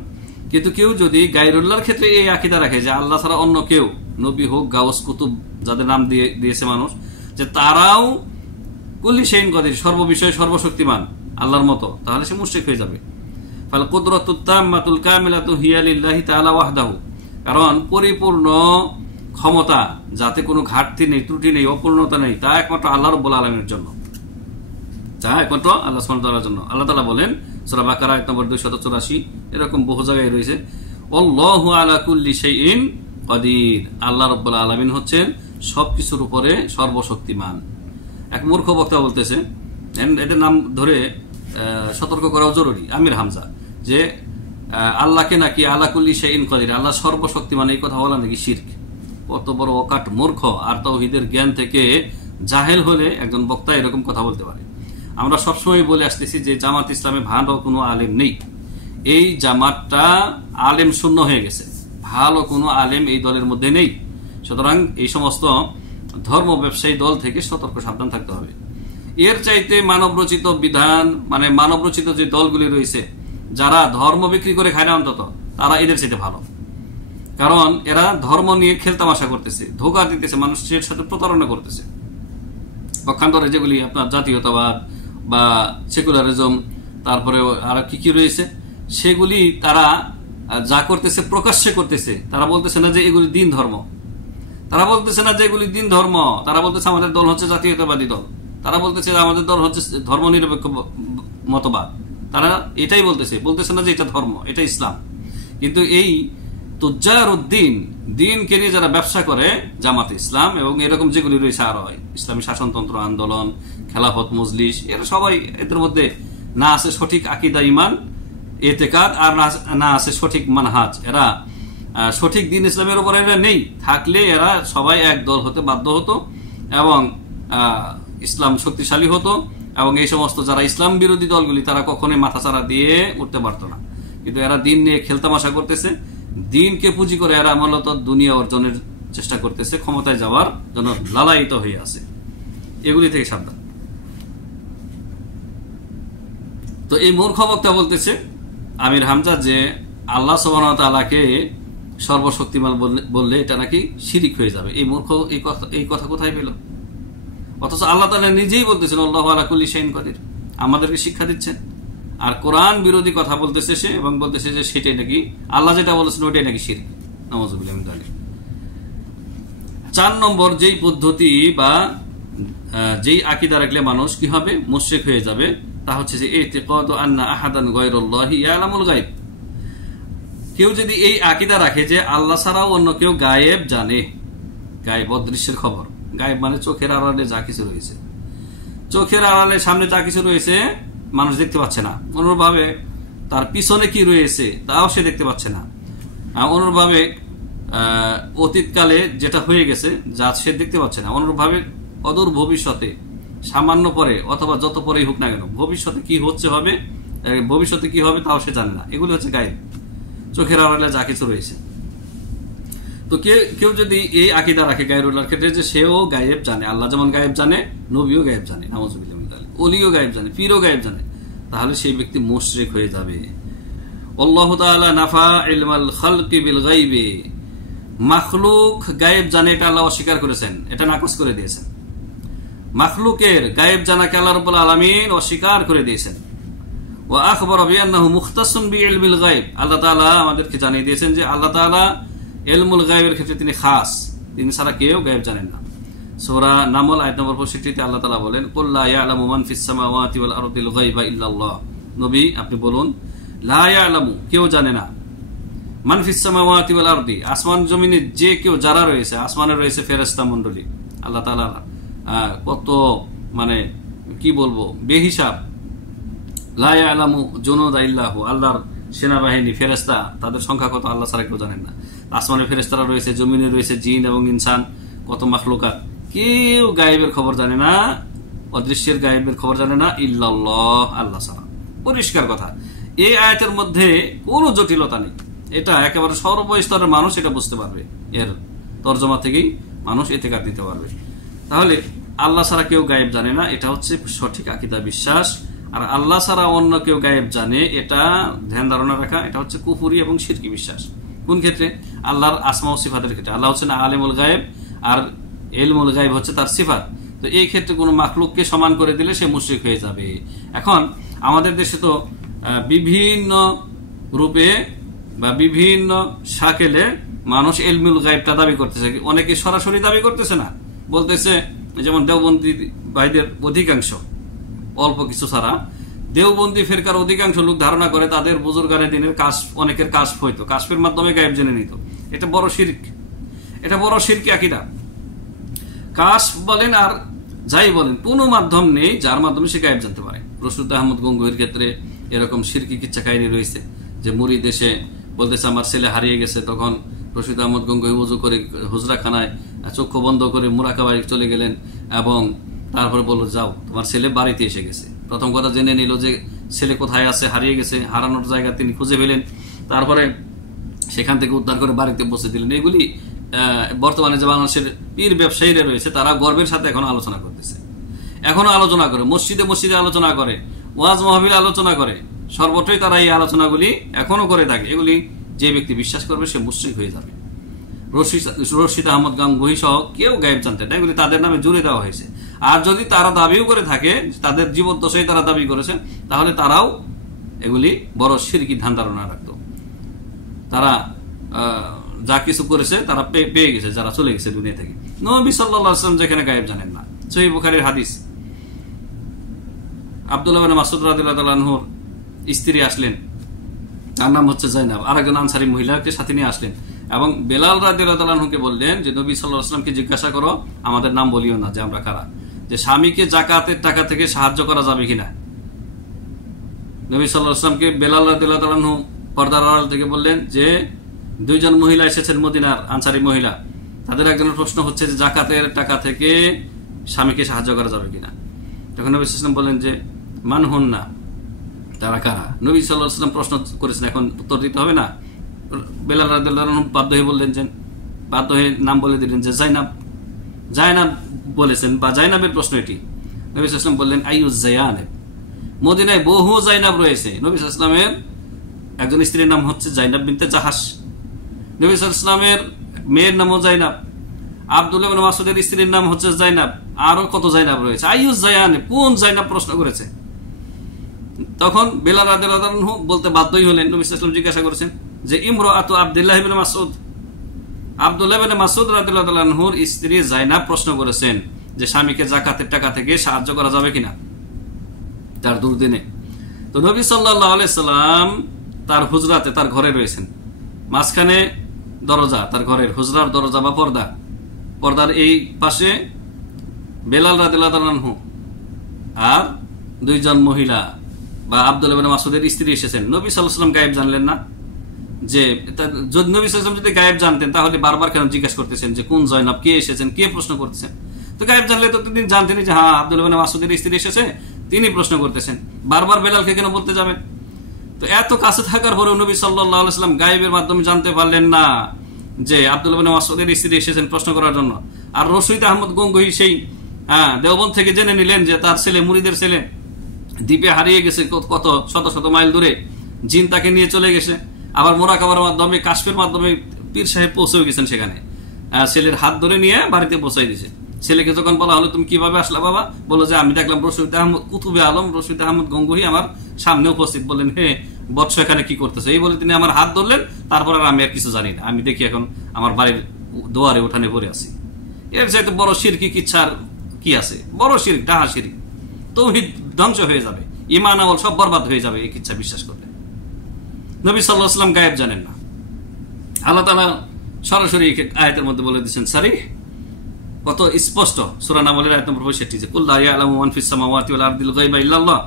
কিন্তু কেউ যদি গায়রুল্লাহর ক্ষেত্রে এই আকীদা রাখে যে আল্লাহ ছাড়া অন্য কেউ, নবী হোক, গাউস, কুতুব, যাদের নাম দিয়েছে মানুষ, যে তারাও কুল্লি শাইইন কদির, সর্ববিষয়ে সর্বশক্তিমান আল্লাহর মতো, তাহলে সে মুশরিক হয়ে যাবে। ফাল কুদরাতুত তাম্মাতুল কামিলাতু হিয়া লিল্লাহি তাআলা ওয়াহদাহু, কারণ পরিপূর্ণ ক্ষমতা, যাতে কোনো ঘাটতি নেই, ত্রুটি নেই, অপূর্ণতা নেই, তা একমাত্র আল্লাহ রাব্বুল আলামিনের জন্য, তা একমাত্র আল্লাহ সুবহানাহু ওয়া তাআলার জন্য। আল্লাহ তাআলা বলেন সূরা বাকারা আয়াত নম্বর 284, এরকম বহু জায়গায় রয়েছে, আল্লাহু আলা কুল্লি শাইইন কাদির, আল্লাহ রাব্বুল আলামিন হচ্ছেন সবকিছুর উপরে সর্বশক্তিমান। এক মূর্খ বক্তা বলতেছে, এদের নাম ধরে সতর্ক করাও জরুরি, আমির হামজা, যে আল্লাহকে নাকি আলা কুল্লি শাইইন কাদির, আল্লাহ সর্বশক্তিমান, এই কথা বলা নাকি শিরক। কত বড় অকাট মূর্খ আর তাওহীদের জ্ঞান থেকে জাহেল হলে একজন বক্তা এরকম কথা বলতে পারে। আমরা সবসময় বলে আসতেছি যে জামাত ইসলামে ভালো কোনো আলেম নেই, এই জামাতটা আলেম শূন্য হয়ে গেছে, ভালো কোনো আলেম এই দলের মধ্যে নেই। সুতরাং এই সমস্ত ধর্ম ব্যবসায়ী দল থেকে সতর্ক সাবধান থাকতে হবে। এর চাইতে মানবরচিত বিধান, মানে মানবরচিত যে দলগুলি রয়েছে, যারা ধর্ম বিক্রি করে খায় না, অন্তত তারা এদের চাইতে ভালো, কারণ এরা ধর্ম নিয়ে খেলতামাশা করতেছে, ধোঁকা দিতেছে, মানুষের সাথে প্রতারণা করতেছে। পক্ষান্তরে যেগুলি আপনার জাতীয়তাবাদ বা সেকুলারিজম, তারপরে আর কি কি রয়েছে, সেগুলি তারা যা করতেছে প্রকাশ্যে করতেছে। তারা বলতেছে না যে এগুলি দিন ধর্ম, তারা বলতেছে না যে এগুলি দিন ধর্ম, তারা বলতেছে আমাদের দল হচ্ছে জাতীয়তাবাদী দল, তারা বলতেছে আমাদের দল হচ্ছে ধর্ম নিরপেক্ষ মতবাদ, তারা এটাই বলতেছে না যে এটা ধর্ম, এটা ইসলাম। কিন্তু এই তুজ্জারুদ্দিন, দিনকে নিয়ে যারা ব্যবসা করে, জামাত ইসলাম এবং এরকম যেগুলি রয়েছে আরো ইসলামী শাসনতন্ত্র আন্দোলন, খেলাফত মজলিস, এরা সবাই, এদের মধ্যে না আছে সঠিক আকীদা ঈমান ইতিকাদ, আর না আছে সঠিক মানহাজ। এরা সঠিক দিন ইসলামের উপর এরা নেই, থাকলে এরা সবাই এক দল হতে বাধ্য হতো এবং ইসলাম শক্তিশালী হতো, এবং এই সমস্ত যারা ইসলাম বিরোধী দলগুলি তারা কখনোই মাথাচাড়া দিয়ে উঠতে পারতো না। কিন্তু এরা দিন নিয়ে খেলতামাশা করতেছে, দিনকে পুঁজি করে এরা মূলত দুনিয়া অর্জনের চেষ্টা করতেছে, ক্ষমতায় যাওয়ার জন্য লালায়িত হয়ে আছে। এগুলি থেকে সাবধান। তো এই মূর্খ বক্তা বলতেছে আমির হামজা যে আল্লাহ সুবহানাহু ওয়া তাআলাকে সর্বশক্তিমান বললে এটা নাকি শিরিক হয়ে যাবে। এই মূর্খ এই কথা কোথায় পেল? অথচ আল্লাহ তাআলা নিজেই বলতেছেন আল্লাহু আলা কুল্লি শাইইন কাদির, আমাদেরকে শিক্ষা দিচ্ছেন। আর কোরআন বিরোধী কথা বলতেছে সে, এবং বলতেছে যে সেটাই নাকি আল্লাহ যেটা বলেছেন ওইটাই নাকি শিরক। নাউযুবিল্লাহি মিন যালিক। 4 নম্বর যেই পদ্ধতি বা যেই আকীদা রাখলে মানুষ কি হবে, মুশরিক হয়ে যাবে, তা হচ্ছে যে ইতিকাদু আন্না আহাদান গায়রুল্লাহি ইয়ালামুল গায়ব। কেউ যদি এই আকীদা রাখে যে আল্লাহ ছাড়াও অন্য কেউ গায়েব জানে, গায়েব অদৃশ্যের খবর, গায়েব মানে চোখের আড়ালে যা কিছু রয়েছে, চোখের আড়ালে সামনে যা কিছু রয়েছে মানুষ দেখতে পাচ্ছে না, অনুরূপভাবে তার পিছনে কি রয়েছে তাও সে দেখতে পাচ্ছে না, অনুরূপভাবে অতীতকালে যেটা হয়ে গেছে যা সে দেখতে পাচ্ছে না, অনুরূপভাবে অদূর ভবিষ্যতে সামান্য পরে অথবা যত পরেই হোক না কেন ভবিষ্যতে কি হবে তাও সে জানে না। এগুলি হচ্ছে গায়েব, চোখের আড়ালে যা কিছু রয়েছে। তো কেউ যদি এই আকীদা রাখে গায়রুল্লাহর ক্ষেত্রে যে সেও গায়েব জানে, আল্লাহ যেমন গায়েব জানে, নবীও গায়েব জানে, নাউযুবিল্লাহি মিন যালিক, ওলিও গায়েব জানে, পীরও গায়েব জানে, তাহলে সেই ব্যক্তি মুশরিক হয়ে যাবে। আল্লাহু তাআলা নাফা ইলমাল খালকি বিল গায়বি, মাখলুক গায়েব জানে এটা আল্লাহ অস্বীকার করেছেন, এটা নাকচ করে দিয়েছেন। মাখলুকের গায়েব জানাকে আল্লাহ রাব্বুল আলামিন অস্বীকার করে দিয়েছেন। ওয়া আখবারা বিআন্নাহু মুখতাসুন বিইলমিল গায়ব, আল্লাহ তাআলা আমাদেরকে জানিয়ে দিয়েছেন যে আল্লাহ তাআলা ইলমুল গায়বের ক্ষেত্রে তিনি খাস, তিনি ছাড়া কেউ গায়েব জানেন না। সূরা নামল আয়াত নম্বর 65 আল্লাহ তাআলা বলেন কুল লা ইয়ালামু মান ফিস সামাওয়াতি ওয়াল আরদিল গায়বা ইল্লাল্লাহ, নবী আপনি বলুন লা ইয়ালামু, কেউ জানে না, মান ফিস সামাওয়াতি ওয়াল আরদি, আসমান জমিনে যে কেউ যারা রয়েছে, আসমানে রয়েছে ফেরেশতা মণ্ডলী, আল্লাহ তাআলা কত মানে কি বলবো বেহিসাব, লা ইয়ালামু জুনুদা ইল্লাহু, আল্লাহর সেনাবাহিনী ফেরেশতা তাদের সংখ্যা কত আল্লাহ ছাড়া কেউ জানেন না। আসমানে ফেরেশতারা রয়েছে, জমিনে রয়েছে জিন এবং ইনসান, কত মাখলুকাত, কেউ গায়েবের খবর জানে না, অদৃশ্যের গায়েবের খবর জানে না ইল্লাল্লাহ, আল্লাহ ছাড়া। পরিষ্কার কথা, এই আয়াতের মধ্যে কোনো জটিলতা নেই, এটা একেবারে সর্বস্তরের মানুষ এটা বুঝতে পারবে, এর তর্জমা থেকেই মানুষ ইতিকাদ দিতে পারবে। তাহলে আল্লাহ ছাড়া কেউ গায়েব জানে না, এটা হচ্ছে সঠিক আকীদা বিশ্বাস। আর আল্লাহ ছাড়া অন্য কেউ গায়েব জানে, এটা ধ্যান ধারণা রাখা, এটা হচ্ছে কুফরি এবং শিরকি বিশ্বাস। কোন ক্ষেত্রে? আল্লাহর আসমা ও সিফাতের ক্ষেত্রে। আল্লাহ হচ্ছেন আলিমুল গায়েব আর ইলমুল গায়েব হচ্ছে তার সিফাত। তো এই ক্ষেত্রে কোনো মাখলুককে সমান করে দিলে সে মুশরিক হয়ে যাবে। এখন আমাদের দেশে তো বিভিন্ন রূপে বা বিভিন্ন শাকেলে মানুষ ইলমুল গায়বটা দাবি করতেছে, অনেকে সরাসরি দাবি করতেছে না, বলতেছে যেমন দেওবন্দি ভাইদের অধিকাংশ, অল্প কিছু ছাড়া দেওবন্দি ফেরকার অধিকাংশ লোক ধারণা করে তাদের বুজুর্গানে দিনের কাশ, অনেকের কাশ হইতো, কাশফের মাধ্যমে গায়েব জেনে নিত। এটা বড় শিরক, এটা বড় শিরকি আকীদা। কাশ বলেন আর যাই বলেন, কোনো মাধ্যম নেই যার মাধ্যমে সে গায়েব জানতে পারে। রশিদ আহমদ গঙ্গোহীর ক্ষেত্রে এরকম শিরকি কিচ্ছা কাহিনী রয়েছে যে মুরিদ এসে বলতেছে আমার ছেলে হারিয়ে গেছে, তখন রশিদ আহমদ গঙ্গোহী উজু করে হুজরাখানায় চক্ষু বন্ধ করে মুরাকাবায় চলে গেলেন এবং তারপরে বলল যাও তোমার ছেলে বাড়িতে এসে গেছে। প্রথম কথা জেনে নিল যে ছেলে কোথায় আছে, হারিয়ে গেছে, হারানোর জায়গা তিনি খুঁজে পেলেন, তারপরে সেখান থেকে উদ্ধার করে বাড়িতে পৌঁছে দিলেন। এগুলি বর্তমানে যে বাংলাদেশের পীর ব্যবসায়ীরা রয়েছে তারা গর্বের সাথে এখনো আলোচনা করতেছে, এখনো আলোচনা করে, মসজিদে মসজিদে আলোচনা করে, ওয়াজ মাহফিলে আলোচনা করে, সর্বত্রই তারা এই আলোচনাগুলি এখনো করে থাকে। এগুলি যে ব্যক্তি বিশ্বাস করবে সে মুশরিক হয়ে যাবে। রশিদ আহমদ গঙ্গোহী সহ কেউ গায়েব জানতেন না, এগুলি তাদের নামে জুড়ে দেওয়া হয়েছে। আর যদি তারা দাবিও করে থাকে, তাদের জীবদ্দশায় তারা দাবি করেছেন, তাহলে তারাও এগুলি বড় শিরকি ধ্যান ধারণা রাখত। তারা যা কিছু করেছে তারা পেয়ে গেছে, যারা চলে গেছে দুনিয়া থেকে। নবী সাল্লাল্লাহু আলাইহি ওয়াসাল্লাম যেখানে গায়েব জানেন না। সহিহ বুখারীর হাদিস, আব্দুল্লাহ ইবনে মাসউদ রাদিয়াল্লাহু তাআলা আনহুর স্ত্রী আসলেন, তার নাম হচ্ছে জাইনাব, আরেকজন আনসারী মহিলাকে সাথে নিয়ে আসলেন এবং বেলাল রাদিয়াল্লাহু তাআলা আনহুকে বললেন যে নবী সাল্লাল্লাহু আলাইহি ওয়াসাল্লামকে জিজ্ঞাসা করো আমাদের নাম বলিও না যে আমরা কারা, যে স্বামীকে যাকাতের টাকা থেকে সাহায্য করা যাবে কিনা। নবী সাল্লাল্লাহু আলাইহি ওয়াসাল্লামকে বেলাল রাদিয়াল্লাহু তাআলা আনহু পর্দার আড়াল থেকে বললেন যে দুইজন মহিলা এসেছেন মদিনার, আনসারী মহিলা, তাদের একজনের প্রশ্ন হচ্ছে যে জাকাতের টাকা থেকে স্বামীকে সাহায্য করা যাবে কিনা। তখন নবী সাল্লাল্লাহু আলাইহি ওয়াসাল্লাম বললেন যে মান হন না, তারা কারা। নবী সাল্লাল্লাহু আলাইহি ওয়াসাল্লাম প্রশ্ন করেছেন, এখন উত্তর দিতে হবে না। বেলাল রাদিয়াল্লাহু আনহু বাধ্য হয়ে বললেন যে, বাধ্য হয়ে নাম বলে দিলেন যে জাইনাব। জাইনাব বলেছেন বা জাইনাবের প্রশ্ন এটি। নবী সাল্লাল্লাহু আলাইহি ওয়াসাল্লাম বললেন আইয়ুজ জায়ানেব, মদিনায় বহু জাইনাব রয়েছে। নবী সাল্লাল্লাহু আলাইহি ওয়াসাল্লামের একজন স্ত্রীর নাম হচ্ছে জাইনাব বিনতে জাহাশ, নবী সাল্লাল্লাহু আলাইহি ওয়াসাল্লামের মেয়ের নামও জাইনাব, আব্দুল্লাহ ইবনে মাসউদের স্ত্রীর নাম হচ্ছে জাইনাব, আরো কত জাইনাব রয়েছে। আইয়ুজ জায়ানেব, কোন জাইনাব প্রশ্ন করেছে। তখন বেলাল রাদিয়াল্লাহু আনহু বলতে বাধ্যই হলেন। নবী সাল্লাল্লাহু আলাইহি ওয়াসাল্লাম জিজ্ঞাসা করেছেন যে ইমরাতু আব্দুল্লাহ ইবনে মাসউদ, আব্দুল্লাহ ইবনে মাসউদ রাদিয়াল্লাহু আনহুর স্ত্রী জাইনাব প্রশ্ন করেছেন যে স্বামীকে যাকাতের টাকা থেকে সাহায্য করা যাবে কিনা তার দুর্দিনে। তো নবী সাল্লাল্লাহু আলাইহি সাল্লাম তার হুজরাতে, তার ঘরে রয়েছেন, মাঝখানে দরজা, তার ঘরের হুজরার দরজা বা পর্দা, পর্দার এই পাশে বেলাল রাদিয়াল্লাহু আনহু আর দুইজন মহিলা বা আব্দুল্লাহ ইবনে মাসউদের স্ত্রী এসেছেন। নবী সাল্লাল্লাহু আলাইহি ওয়াসাল্লাম গায়েব জানলেন না? যে যদি নবী সাল্লাল্লাহু আলাইহি ওয়াসাল্লাম যদি গায়েব জানতেন তাহলে বারবার কেন জিজ্ঞাসা করতেছেন যে কোন জয়নাব, কে এসেছেন, কে প্রশ্ন করতেছেন? তো গায়েব জানলে তো তিনি জানতেন যে হ্যাঁ আব্দুল্লাহ ইবনে মাসউদের স্ত্রী এসেছে, তিনি প্রশ্ন করতেছেন, বারবার বেলালকে কেন বলতে যাবেন? তো এত কাছে থাকার পরেও নবী সাল্লাল্লাহু আলাইহি ওয়াসাল্লাম গায়েবের মাধ্যমে জানতে পারলেন না যে আব্দুল্লাহ ইবনে মাসউদের স্ত্রী এসেছেন প্রশ্ন করার জন্য। আর রশিদ আহমদ গঙ্গোহী সেই দেওবন্দ থেকে জেনে নিলেন যে তার ছেলে, মুরিদের ছেলে দ্বীপে হারিয়ে গেছে, কত শত শত মাইল দূরে, জিন তাকে নিয়ে চলে গেছে। আবার মোরাকাবার মাধ্যমে, কাশফের মাধ্যমে পীর সাহেব পৌঁছেও গেছেন সেখানে, ছেলের হাত ধরে নিয়ে বাড়িতে পৌঁছাই দিয়েছে। ছেলেকে যখন বলা হলো তুমি কিভাবে আসলা বাবা, বললো যে আমি দেখলাম রশিদ আহমদ, কুতুবে আলম রশিদ আহমদ গঙ্গোহী আমার সামনে উপস্থিত। বললেন হে বৎস এখানে কি করতেছে? এই বলে তিনি আমার হাত ধরলেন। তারপর আর আমি আর কিছু জানি না, আমি দেখি এখন আমার বাড়ির দুয়ারে উঠানে পড়ে আছি। এর চাইতে বড় শিরকি কিচ্ছার কি আছে? বড় শিরক, ডাহা শিরক, তাওহীদ ধ্বংস হয়ে যাবে, ঈমান আমল সব বরবাদ হয়ে যাবে এই কিচ্ছা বিশ্বাস করলে। নবী সাল্লাল্লাহু আলাইহি ওয়াসাল্লাম গায়েব জানেন না। আল্লাহ তাআলা সরাসরি আয়াতের মধ্যে বলে দিয়েছেন, সারিহ, কত স্পষ্ট, সূরা নামলের আয়াত নম্বর 65, যে কুল লা ইয়ালামু মান ফিস সামাওয়াতি ওয়াল আরদিল গায়বা ইল্লাল্লাহ।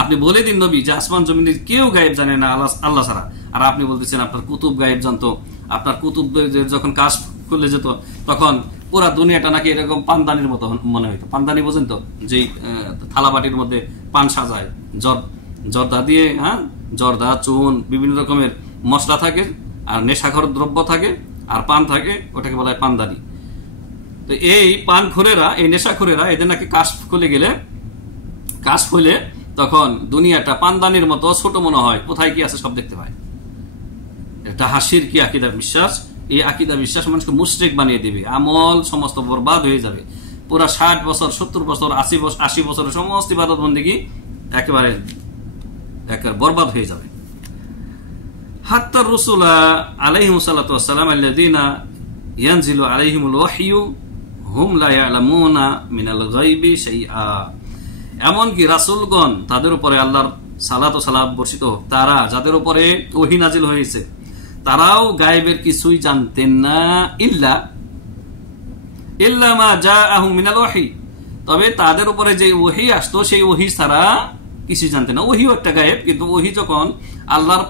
আপনি বলে দিন নবী যে আসমান জমিনের কেউ গায়েব জানে না আল্লাহ ছাড়া। আর আপনি বলতেছেন আপনার কুতুব গায়েব জানতো। আপনার কুতুব যখন কাজ করলে যেত তখন পুরা দুনিয়াটা নাকি এরকম পানদানির মতো মনে হইতো। পানদানি বোঝেন তো, যেই থালাবাটির মধ্যে পান সাজায়, জর্দা দিয়ে, জর্দা, চুন, বিভিন্ন রকমের মশলা থাকে, আর নেশাখর দ্রব্য থাকে, আর পান থাকে, ওটাকে বলা হয় পানদানি। তো এই পানখোরেরা, এই নেশাখোরেরা, এদের নাকি কাশ খুলে গেলে, কাশ খুলে তখন দুনিয়াটা পানদানির মতো ছোট মনে হয়, কোথায় কি আছে সব দেখতে পায়। এটা হাসির কি আকিদার বিশ্বাস। এই আকিদা বিশ্বাস মানুষকে মুশরিক বানিয়ে দিবে, আমল সমস্ত বরবাদ হয়ে যাবে। পুরা 60 বছর 70 বছর 80 বছরের সমস্ত ইবাদত বন্দেগী একেবারে বরবাদ হয়ে যাবে। হাত্তা রাসূলা আলাইহিস সালাতু ওয়াস সালাম আল্লাযীনা ইয়ানজিলু আলাইহিমুল ওয়াহয়ু হুম লা ইয়ালামুনা মিনাল গায়বি শাইআ, এমনকি রাসূলগণ তাদের উপরে আল্লাহর সালাত ও সালাম বর্ষিত হোক, তারা যাদের উপরে ওহী নাজিল হয়েছে তারাও গায়েবের কিছুই জানতেন না, ইল্লা মা জাআহুম মিনাল ওয়াহী, তবে তাদের উপরে যে ওহী আসতো সেই ওহী ছাড়া কিছুই জানতেন না। ওহীও একটা গায়েব, কিন্তু ওহী যখন আল্লাহর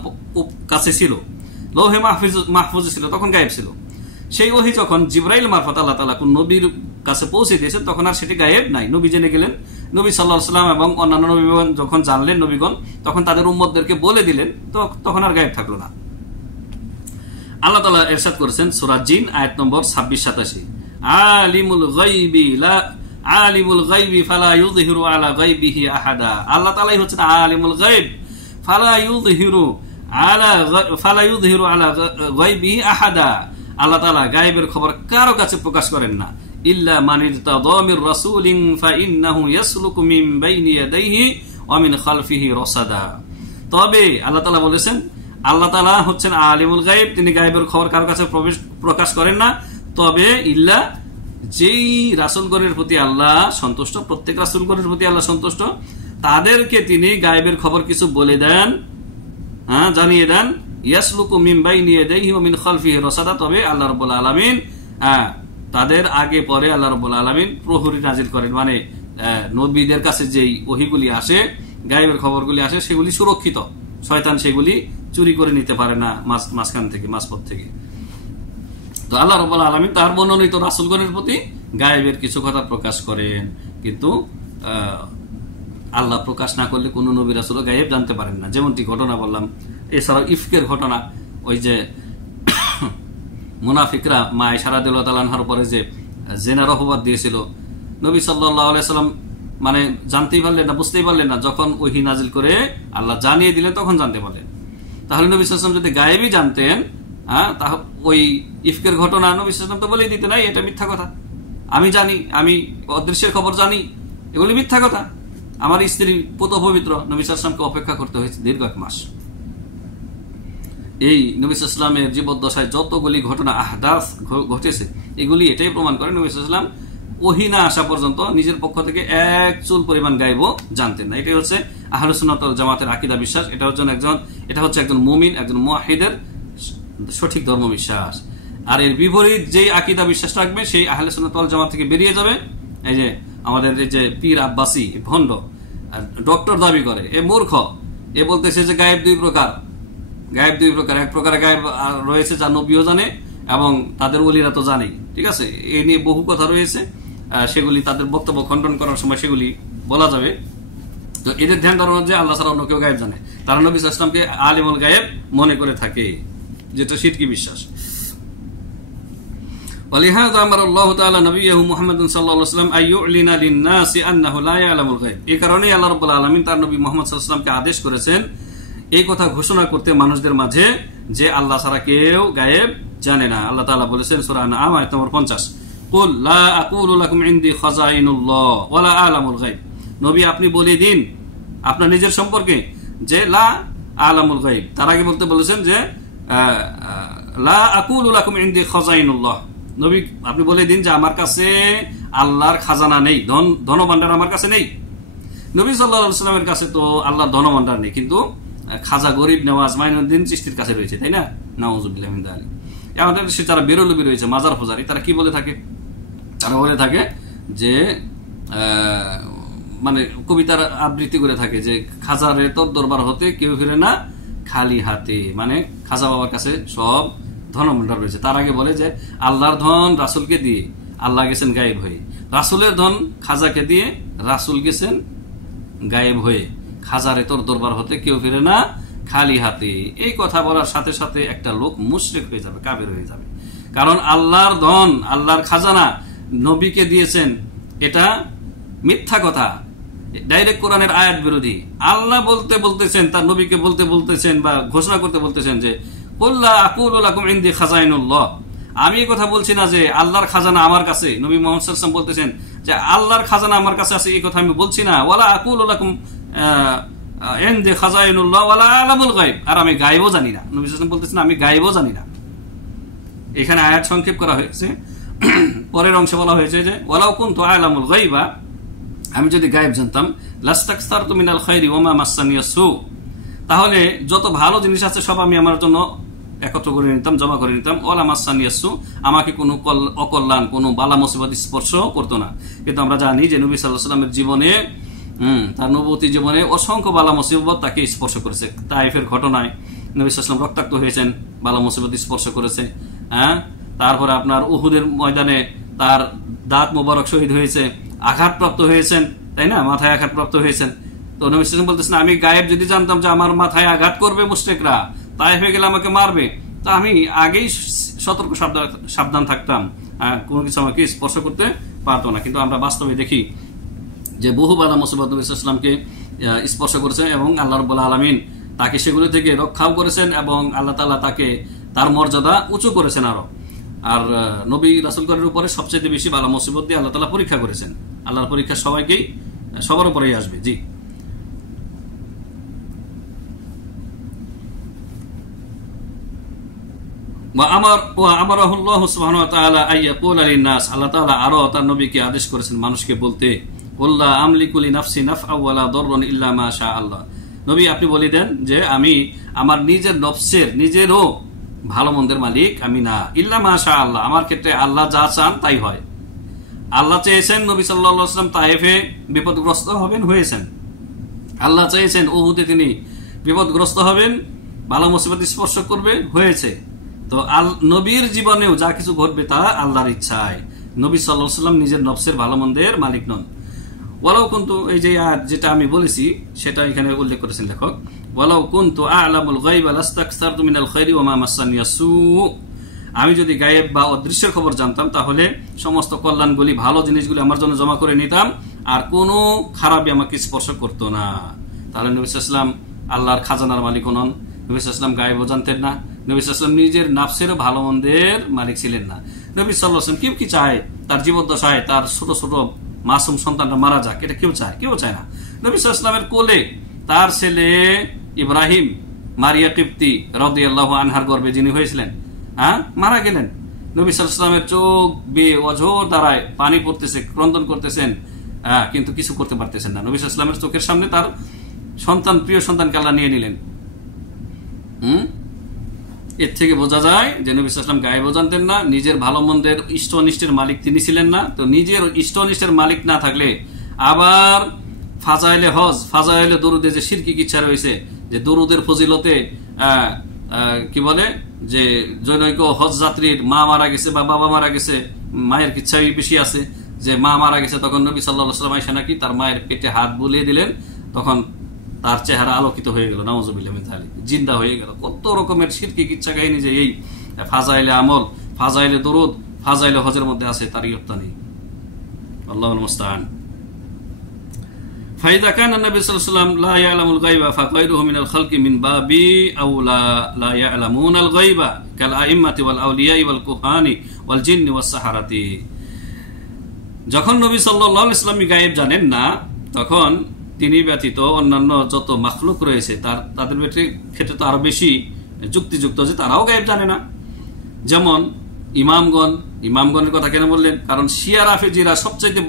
কাছে ছিল, লৌহে মাহফুজে ছিল, তখন গায়েব ছিল। সেই ওহী যখন জিবরাইল মারফত আল্লাহ তাআলা কোন নবীর কাছে পৌঁছে দিয়েছেন, তখন আর সেটি গায়েব নাই, নবী জেনে গেলেন। নবী সাল্লাল্লাহু আলাইহি ওয়াসাল্লাম এবং অন্যান্য নবীগণ যখন জানলেন, নবীগণ তখন তাদের উম্মতদেরকে বলে দিলেন, তো তখন আর গায়েব থাকলো না। আল্লাহ তাআলা ইরশাদ করেছেন সূরা জিন আয়াত নম্বর 26-87, আলিমুল গায়বি ফালা ইউযহিরু আলা গায়বিহি আহাদা। আল্লাহ তাআলাই হচ্ছেন আলিমুল গায়ব, ফালা ইউযহিরু আলা গায়বিহি আহাদা। আল্লাহ তাআলা গায়বের খবর কারো কাছে প্রকাশ করেন না, ইল্লা মান ইরতাদা মির রাসূলিন ফাইন্নাহু ইয়াসলুকু মিন বাইনি ইয়াদাইহি ওয়া মিন খালফিহি রাসাদা। তবে আল্লাহ তাআলা বলেছেন, আল্লাহ তাআলা হচ্ছেন আলিমুল গায়ব, তিনি গায়বের খবর কারো কাছে প্রকাশ করেন না, তবে ইল্লা যেই রাসূলগণের প্রতি আল্লাহ সন্তুষ্ট, প্রত্যেক রাসূলগণের প্রতি আল্লাহ সন্তুষ্ট, তাদেরকে তিনি গায়বের খবর কিছু বলে দেন, জানিয়ে দেন। ইয়াসলুকু মিন বাইনি ইয়াদাইহি ওয়া মিন খালফিহি রাসাদা, তবে আল্লাহ রাব্বুল আলামিন তাদের আগে পরে আল্লাহ রাব্বুল আলামিন প্রহরী নাজিল করেন, মানে নবীদের কাছে যেই ওহীগুলি আসে, গায়বের খবরগুলি আসে, সেগুলি সুরক্ষিত, শয়তান সেগুলি চুরি করে নিতে পারে না মাঝখান থেকে, মাঝপথ থেকে। তো আল্লাহ রাব্বুল আলামিন তার মনোনীত রাসূলগণের প্রতি গায়েবের কিছু কথা প্রকাশ করেন, কিন্তু আল্লাহ প্রকাশ না করলে কোন নবী রাসূল গায়েব জানতে পারেন না। যেমনটি ঘটনা বললাম, এছাড়াও ইফকের ঘটনা, ওই যে মুনাফিকরা মা আয়েশা রাদিয়াল্লাহু তাআলা আনহার উপরে যে জিনার অপবাদ দিয়েছিল, নবী সাল্লাল্লাহু আলাইহি সাল্লাম মানে জানতেই পারলেন না, বুঝতেই পারলেন না, যখন ওহী নাজিল করে আল্লাহ জানিয়ে দিলেন তখন জানতে পারলেন। তাহলে নবী সাল্লাল্লাহু আলাইহি ওয়াসাল্লাম যদি গায়েবই জানতেন, ওই ইফকের ঘটনা নবী সাল্লাল্লাহু আলাইহি ওয়াসাল্লাম তো বলেই দিতেন, না এটা মিথ্যা কথা, আমি জানি, আমি অদৃশ্যের খবর জানি, এগুলি মিথ্যা কথা, আমার স্ত্রী পুত পবিত্র। নবী সাল্লাল্লাহু আলাইহি ওয়াসাল্লামকে অপেক্ষা করতে হয়েছে দীর্ঘ 1 মাস। এই নবী সাল্লাল্লাহু আলাইহি ওয়াসাল্লামের জীবদ্দশায় যতগুলি ঘটনা আহদাস ঘটেছে, এগুলি এটাই প্রমাণ করে নবী সাল্লাল্লাহু আলাইহি ওয়াসাল্লাম ওহী না আসা পর্যন্ত নিজের পক্ষ থেকে এক চুল পরিমাণ গায়বও জানতেন না। এটাই হচ্ছে আহলুস সুন্নাত ওয়াল জামাতের আকীদা বিশ্বাস। এটা হচ্ছে একজন মুমিন, একজন মুওয়াহিদের সঠিক ধর্ম বিশ্বাস। আর এর বিপরীত যেই আকীদা বিশ্বাস রাখবে, সেই আহলে সুন্নাত ওয়াল জামাত থেকে বেরিয়ে যাবে। এই যে আমাদের এই যে পীর আব্বাসী ভণ্ড ডক্টর দাবি করে, এ মূর্খ, এ বলতেছে যে গায়েব 2 প্রকার, এক প্রকারের গায়েব রয়েছে যা নবীও জানে এবং তাদের ওলিরা তো জানেই, ঠিক আছে। এ নিয়ে বহু কথা রয়েছে, সেগুলি তাদের বক্তব্য খণ্ডন করার সময় সেগুলি বলা যাবে। তো এদের ধ্যান ধারণা যে আল্লাহ ছাড়া অন্য কেউ গায়েব জানে, তারা নবী সাল্লাল্লাহু আলাইহি ওয়াসাল্লামকে আলিমুল গায়েব মনে করে থাকে, যেটা শিরকি বিশ্বাস। ولهذا امر الله تعالى نبيه محمد صلى الله عليه وسلم ان يعلن للناس انه لا يعلم الغيب। এই কারণেই আল্লাহ রাব্বুল আলামিন তার নবী মুহাম্মদ সাল্লাল্লাহু আলাইহি ওয়াসাল্লামকে আদেশ করেছেন এই কথা ঘোষণা করতে মানুষদের মাঝে যে আল্লাহ ছাড়া কেউ গায়েব জানে না। আল্লাহ তাআলা বলেছেন সূরা আনআম আয়াত নম্বর 50, কুল লা আকুলু লাকুম ইনদি খাযাইনুল্লাহ ওয়া লা আ'লামুল গায়ব। নবী আপনি বলে দিন আপনার নিজের সম্পর্কে যে লা আ'লামুল গায়ব। তার আগে বলতে বলেছেন যে লা আকুলু লাকুম ইনদি খাযাইনুল্লাহ। নবী আপনি বলে দিন যে আমার কাছে আল্লাহর খাজানা নেই, ধন ভান্ডার আমার কাছে নেই। নবী সাল্লাল্লাহু আলাইহি ওয়াসাল্লামের কাছে তো আল্লাহর ধন ভান্ডার নেই, কিন্তু খাজা গরিব নওয়াজ মাইনুদ্দিন চিশতির কাছে রয়েছে, তাই না? নাউযুবিল্লাহি মিন যালিক। আমাদের দেশে যারা বেরলবি রয়েছে, মাজার পূজারী, তারা কি বলে থাকে? তারা বলে থাকে যে মানে কবিতার আবৃত্তি করে থাকে যে খাজারে তোর দরবার হতে কেউ ফিরে না খালি হাতে, মানে খাজা বাবার কাছে সব ধন ভান্ডার রয়েছে। তার আগে বলে যে আল্লাহর ধন রাসূলকে দিয়ে আল্লাহ গেছেন গায়েব হয়ে, রাসূলের ধন খাজাকে দিয়ে রাসূল গেছেন গায়েব হয়ে, খাজারে তোর দরবার হতে কেউ ফিরে না খালি হাতে। এই কথা বলার সাথে সাথে একটা লোক মুশরিক হয়ে যাবে, কাফের হয়ে যাবে। কারণ আল্লাহর ধন, আল্লাহর খাজানা নবীকে দিয়েছেন, এটা মিথ্যা কথা, ডাইরেক্ট কোরআনের আয়াত বিরোধী। আল্লাহ বলতেছেন, তার নবীকে বলতেছেন বা ঘোষণা করতে বলতেছেন যে কুল্লা আকুলু লাকুম ইনদি খাজাইনুল্লাহ, আমি এই কথা বলছি না যে আল্লাহর খাজানা আমার কাছে, নবী মুহাম্মদ সাল্লাল্লাহু আলাইহি ওয়াসাল্লাম বলতেছেন যে আল্লাহর খাজানা আমার কাছে আছে, এই কথা আমি বলছি না। ওয়ালা আকুলু লাকুম ইনদি খাজাইনুল্লাহ ওয়ালা আলামুল গায়ব, আর আমি গায়বও জানি না। নবী সাল্লাল্লাহু আলাইহি ওয়াসাল্লাম বলতেছেন আমি গায়বও জানি না। এখানে আয়াত সংক্ষেপ করা হয়েছে, পরের অংশে বলা হয়েছে যে ওয়ালাউ কুনতু আলামুল গায়বা, আমি যদি গায়েব জানতাম, লাস্তাকসারতু মিনাল খায়রি ওয়া মা মাসানিয়াস সু, তাহলে যত ভালো জিনিস আছে সব আমি আমার জন্য একত্র করে নিতাম, জমা করে নিতাম। ওয়ালা মাসানিয়াস সু, আমাকে কোনো অকল্যাণ, কোনো বালা মুসিবত স্পর্শ করতো না। কিন্তু আমরা জানি যে নবী সাল্লাল্লাহু আলাইহি ওয়াসাল্লামের জীবনে, তার নবুয়তি জীবনে অসংখ্য বালা মুসিবত তাকে স্পর্শ করেছে। তাইফের ঘটনায় নবী সাল্লাল্লাহু আলাইহি ওয়াসাল্লাম রক্তাক্ত হয়েছেন, বালা মুসিবত স্পর্শ করেছে। তারপরে আপনার উহুদের ময়দানে তার দাঁত মোবারক শহীদ হয়েছে, আঘাতপ্রাপ্ত হয়েছেন, তাই না, মাথায় আঘাতপ্রাপ্ত হয়েছেন। তো নবী সাল্লাল্লাহু আলাইহি ওয়াসাল্লাম বলতেছেন আমি গায়েব যদি জানতাম যে আমার মাথায় আঘাত করবে মুশরিকরা, তাইফে গেলে আমাকে মারবে, তা আমি আগেই সতর্ক সাবধান থাকতাম, কোনো কিছু আমাকে স্পর্শ করতে পারতো না। কিন্তু আমরা বাস্তবে দেখি যে বহু বালা মুসিবত নবী সাল্লাল্লাহু আলাইহি ওয়াসাল্লামকে স্পর্শ করেছে এবং আল্লাহ রাব্বুল আলামিন তাকে সেগুলো থেকে রক্ষাও করেছেন এবং আল্লাহ তাআলা তাকে তার মর্যাদা উঁচু করেছেন আরো। আর নবী রাসূলগণের উপরে সবচেয়ে বেশি বালা মুসিবত দিয়ে আল্লাহ তাআলা পরীক্ষা করেছেন। আল্লাহর পরীক্ষা সবাইকেই, সবার উপরেই আসবে। জি, আল্লাহ তাআলা আরো তার নবীকে আদেশ করেছেন মানুষকে বলতে, কুল্লা আমলিকু লিনাফসি নাফআ ওয়ালা দাররান ইল্লা মা শা আল্লাহ, নবী আপনি বলে দেন যে আমি আমার নিজের নফসের, নিজেরও ভালো মন্দের মালিক আমি না, ইল্লা মা শা আল্লাহ, আমার ক্ষেত্রে আল্লাহ যা চান তাই হয়। আল্লাহ চেয়েছেন নবী সাল্লাল্লাহু আলাইহি ওয়াসাল্লাম তায়েফে বিপদগ্রস্ত হবেন, হয়েছেন। আল্লাহ চেয়েছেন উহুদে তিনি বিপদগ্রস্ত হবেন, বালা মুসিবত স্পর্শ করবে, হয়েছে। তো নবীর জীবনেও যা কিছু ঘটবে তা আল্লাহর ইচ্ছায়। নবী সাল্লাল্লাহু আলাইহি ওয়াসাল্লাম নিজের নফসের ভালো মন্দের মালিক নন। ওয়ালাউ কুনতু, এই যে যেটা আমি বলেছি সেটা এখানে উল্লেখ করেছেন লেখক, ওয়ালাউ কুনতু আ'লামুল গায়বা লাস্তাকসারতু মিনাল খায়রি ওয়া মা মাসানিয়াস সু, আমি যদি গায়েব বা অদৃশ্যের খবর জানতাম তাহলে সমস্ত কল্যাণগুলি, ভালো জিনিসগুলি আমার জন্য জমা করে নিতাম, আর কোনো খারাপই আমাকে স্পর্শ করতো না। তাহলে নবী সাল্লাল্লাহু আলাইহি ওয়াসাল্লাম আল্লাহর খাজানার মালিক নন, নবী সাল্লাল্লাহু আলাইহি ওয়াসাল্লাম গায়েবও জানতেন না, নবী সাল্লাল্লাহু আলাইহি ওয়াসাল্লাম নিজের নাফসেরও ভালো মন্দের মালিক ছিলেন না। নবী সাল্লাল্লাহু আলাইহি ওয়াসাল্লাম কেউ কি চায় তার জীবদ্দশায় তার ছোট ছোট মাসুম সন্তানরা মারা যাক? এটা কেউ চায়? কেউ চায় না। নবী সাল্লাল্লাহু আলাইহি ওয়াসাল্লামের কোলে তার ছেলে ইব্রাহিম, মারিয়া কিপ্তি রাদিয়াল্লাহু আনহার গর্ভে যিনি হয়েছিলেন, মারা গেলেন। নবী সাল্লাল্লাহু আলাইহি ওয়াসাল্লামের চোখ বেয়ে অঝোর দ্বারায় পানি পড়তেছে, ক্রন্দন করতেছেন, কিন্তু কিছু করতে পারতেছেন না। নবী সাল্লাল্লাহু আলাইহি ওয়াসাল্লামের চোখের সামনে তার সন্তান, প্রিয় সন্তানকে আল্লাহ নিয়ে নিলেন। এর থেকে বোঝা যায় যে নবী সাল্লাল্লাহু আলাইহি ওয়াসাল্লাম গায়েবও জানতেন না, নিজের ভালো মন্দের ইষ্ট অনিষ্টের মালিক তিনি ছিলেন না। তো নিজের ইষ্ট অনিষ্টের মালিক না থাকলে আবার ফাজাইলে হজ, ফাজাইলে দরুদে যে শিরকি ইচ্ছা রয়েছে, যে দরুদের ফজিলতে কি বলে যে জনৈক হজ যাত্রীর মা মারা গেছে বা বাবা মারা গেছে, মায়ের ইচ্ছাই বেশি আছে, যে মা মারা গেছে তখন নবী সাল্লাল্লাহু আলাইহি ওয়াসাল্লাম এসে নাকি তার মায়ের পেটে হাত বুলিয়ে দিলেন, তখন তার চেহারা আলোকিত হয়ে গেল, নাউযুবিল্লাহি মিন যালিক, জিন্দা হয়ে গেল। কত রকমের শিরকি ইচ্ছা কাহিনী যে এই ফাজাইলে আমল, ফাজাইলে দরুদ, ফাজাইলে হজের মধ্যে আছে, তার ইয়ত্তা নেই। আল্লাহুল মুস্তাআন। ফাইদা কানা নবী সাল্লাল্লাহু আলাইহি ওয়াসাল্লাম লা ইয়ালামুল গায়বা ফাগায়রুহু মিনাল খালকি মিন বাবি আওলা লা ইয়ালামুনাল গায়বা কাল আইম্মাতি ওয়াল আউলিয়া ওয়াল কুহানি ওয়াল জিন্নি ওয়াস সাহারাতি। যখন নবী সাল্লাল্লাহু আলাইহি ওয়াসাল্লাম গায়েব জানেন না, তখন তিনি ব্যতীত অন্যান্য যত মাখলুক রয়েছে তাদের ক্ষেত্রে তো আরো বেশি যুক্তিযুক্ত যে তারাও গায়েব জানে না। যেমন ইমামগণের কথা কেন বললেন? কারণ শিয়া রাফিজিরা সবচেয়ে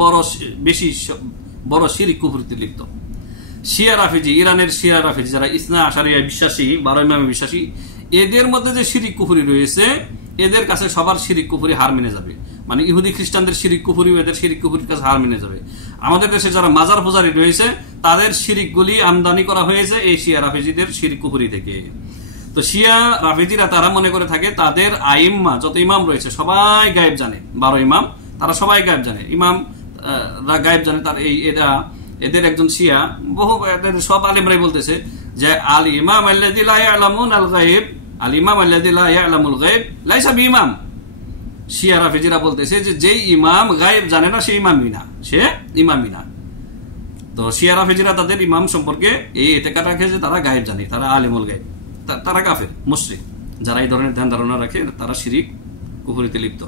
বড় শিরক কুফরিতে লিপ্ত। শিয়া রাফিজি, ইরানের শিয়া রাফিজি যারা ইসনা আশারিয়া বিশ্বাসী, 12 ইমামে বিশ্বাসী, এদের মধ্যে যে শিরক কুফরি রয়েছে, এদের কাছে সবার শিরক কুফরি হার মেনে যাবে। মানে ইহুদি খ্রিস্টানদের শিরক কুফরি এদের শিরক কুফরির কাছে হার মেনে যাবে। আমাদের দেশে যারা মাজার পূজারী রয়েছে তাদের শিরকগুলি আমদানি করা হয়েছে এই শিয়া রাফিজিদের শিরক কুফরি থেকে। তো শিয়া রাফিজিরা তারা মনে করে থাকে তাদের আইম্মা, যত ইমাম রয়েছে সবাই গায়েব জানে, 12 ইমাম তারা সবাই গায়েব জানে, ইমাম গায়েব জানে। তার এদের একজন শিয়া, বহু সব আলেমরাই বলতেছে যে আল ইমাম আল্লাযী লা ইয়ালামুনাল গায়ব, আল ইমাম আল্লাযী লা ইয়ালামুল গায়ব লাইসা বিইমাম। শিয়া রাফিজিরা বলতেছে যে যেই ইমাম গায়েব জানে না সে ইমামই না, সে ইমামই না। তো শিয়া রাফিজিরা তাদের ইমাম সম্পর্কে এই এতেকাদ রাখে যে তারা গায়েব জানে, তারা আলিমুল গায়ব, তারা কাফের মুশরিক। যারা এই ধরনের ধ্যান ধারণা রাখে তারা শিরিক কুফরিতে লিপ্ত।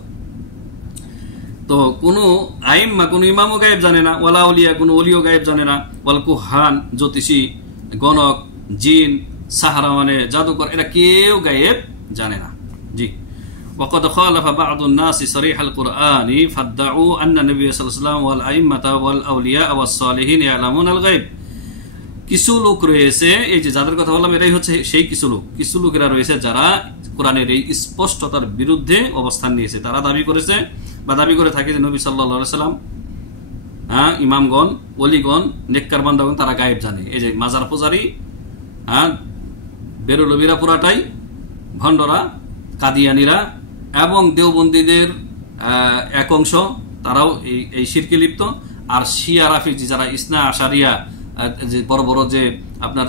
তো কোনো আইম্মা, কোনো ইমামও গায়েব জানে না, ওয়ালা উলিয়া, কোনো ওলিও গায়েব জানে না, ওয়াল কুহান, জ্যোতিষী, গণক, জিন, সাহারা মানে জাদুকর, এরা কেউ গায়েব জানে না। জি, وقد خالف بعض الناس صريح القرآن فادعوا أن النبي صلى الله عليه وسلم والأئمة والأولياء والصالحين يعلمون الغيب। কিছু লোক রয়েছে, এই যে যাদের কথা বললাম এরাই হচ্ছে সেই কিছু লোকেরা রয়েছে যারা কোরআনের এই স্পষ্টতার বিরুদ্ধে অবস্থান নিয়েছে। তারা দাবি করেছে বা দাবি করে থাকে যে নবী সাল্লাল্লাহু আলাইহি সাল্লাম, ইমামগণ, ওলিগণ, নেককার বান্দাগণ তারা গায়েব জানে। এই যে মাজার পূজারী, বেরলবীরা পুরাটাই ভণ্ডরা, কাদিয়ানীরা এবং দেওবন্দীদের এক অংশ, তারাও এই শিরকে লিপ্ত। আর শিয়া রাফিজি যারা ইসনা আশারিয়া, যে বড় বড় যে আপনার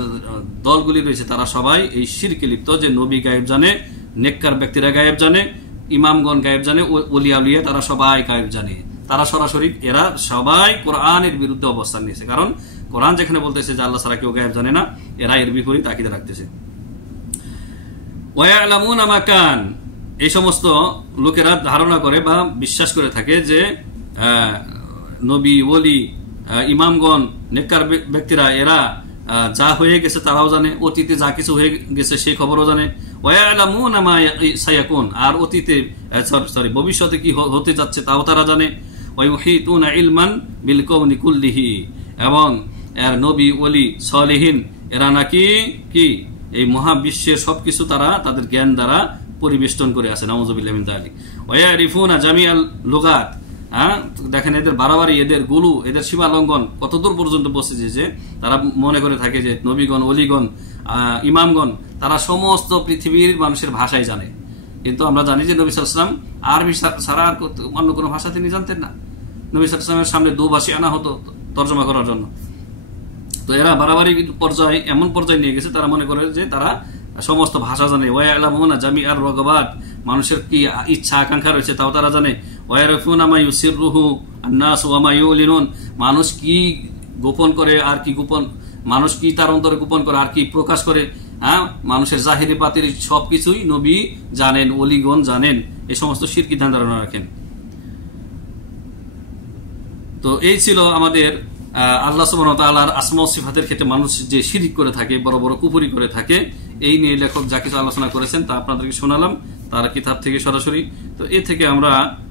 দলগুলি রয়েছে, তারা সবাই এই শিরকে লিপ্ত যে নবী গায়েব জানে, নেককার ব্যক্তিরা গায়েব জানে, ইমামগণ গায়েব জানে, ওলিয়া উলিয়া তারা সবাই গায়েব জানে। তারা সরাসরি এরা সবাই কোরআনের বিরুদ্ধে অবস্থান নিয়েছে, কারণ কোরআন যেখানে বলতেছে যে আল্লাহ ছাড়া কেউ গায়েব জানে না, এরা এর বিপরীত আকীদা রাখতেছে। ওয়ায়ালামুনা মা কান, এই সমস্ত লোকেরা ধারণা করে বা বিশ্বাস করে থাকে যে নবী, ওলি, ইমামগণ, নেককার ব্যক্তিরা এরা যা হয়ে গেছে তারাও জানে, অতীতে যা কিছু হয়ে গেছে সেই খবরও জানে। ওয়ায়ালামুনা মা সায়াকুন, আর অতীতে ভবিষ্যতে কি হতে যাচ্ছে তাও তারা জানে। ওয়ায়ুহিতুনা ইলমান বিল কাউনি কুল্লিহি, এবং এর নবী, ওলি, সালেহিন এরা নাকি কি এই মহাবিশ্বের সবকিছু তারা তাদের জ্ঞান দ্বারা পরিবেষ্টন করে আছে। নাউযুবিল্লাহি মিন যালিক। ওয়ায়ারিফুনা জামিআল লুগাত, দেখেন এদের বাড়াবাড়ি, এদের গুলু, এদের সীমা লঙ্ঘন কতদূর পর্যন্ত পৌঁছেছে যে তারা মনে করে থাকে যে নবীগণ, ওলিগণ, ইমামগণ তারা সমস্ত পৃথিবীর মানুষের ভাষাই জানে। কিন্তু আমরা জানি যে নবী সাল্লাল্লাহু আলাইহি ওয়াসাল্লাম আরবি ছাড়া আর অন্য কোনো ভাষা তিনি জানতেন না। নবী সাল্লাল্লাহু আলাইহি ওয়াসাল্লামের সামনে দুভাষী আনা হতো তর্জমা করার জন্য। তো এরা বাড়াবাড়ি পর্যায়ে, এমন পর্যায়ে নিয়ে গেছে তারা মনে করে যে তারা সমস্ত ভাষা জানে। ওয়ায়ালামুনা জামিআর রাগাবাত, মানুষের কি ইচ্ছা আকাঙ্ক্ষা রয়েছে তাও তারা জানে। ওয়ায়ারিফুনা মা ইউসিররুহু আন-নাস ওয়া মা ইউলিনুন, মানুষ কি গোপন করে আর কি গোপন, মানুষ কি তার অন্তরে গোপন করে আর কি প্রকাশ করে, মানুষের জাহিরি বাতিল সবকিছুই নবী জানেন, ওলিগণ জানেন। এই সমস্ত শিরকি ধারণা রাখেন। তো এই ছিল আমাদের আল্লাহ সুবহানাহু ওয়া তাআলার আসমা ও সিফাতের ক্ষেত্রে মানুষ যে শিরক করে থাকে, বড় বড় কুফরি করে থাকে, এই নিয়ে লেখক যা কিছু আলোচনা করেছেন তা আপনাদেরকে শোনালাম তার কিতাব থেকে সরাসরি। তো এ থেকে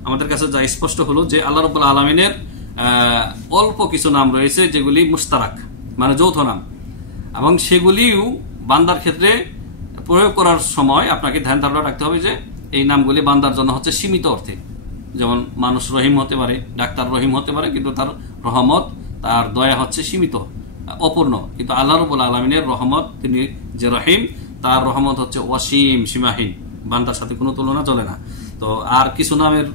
আমাদের কাছে যা স্পষ্ট হলো যে আল্লাহ রাব্বুল আলামিনের অল্প কিছু নাম রয়েছে যেগুলি মুশতারাক, মানে যৌথ নাম, এবং সেগুলিও বান্দার ক্ষেত্রে প্রয়োগ করার সময় আপনাকে ধ্যান ধারণা রাখতে হবে যে এই নামগুলি বান্দার জন্য হচ্ছে সীমিত অর্থে। যেমন মানুষ রহিম হতে পারে, ডাক্তার রহিম হতে পারে, কিন্তু তার রহমত, তার দয়া হচ্ছে সীমিত, অপূর্ণ। কিন্তু আল্লাহ রাব্বুল আলামিনের রহমত, তিনি যে রহিম, তার রহমত হচ্ছে অসীম, সীমাহীন, বান্দার সাথে কোনো তুলনা চলে না। তো আর কিছু নামের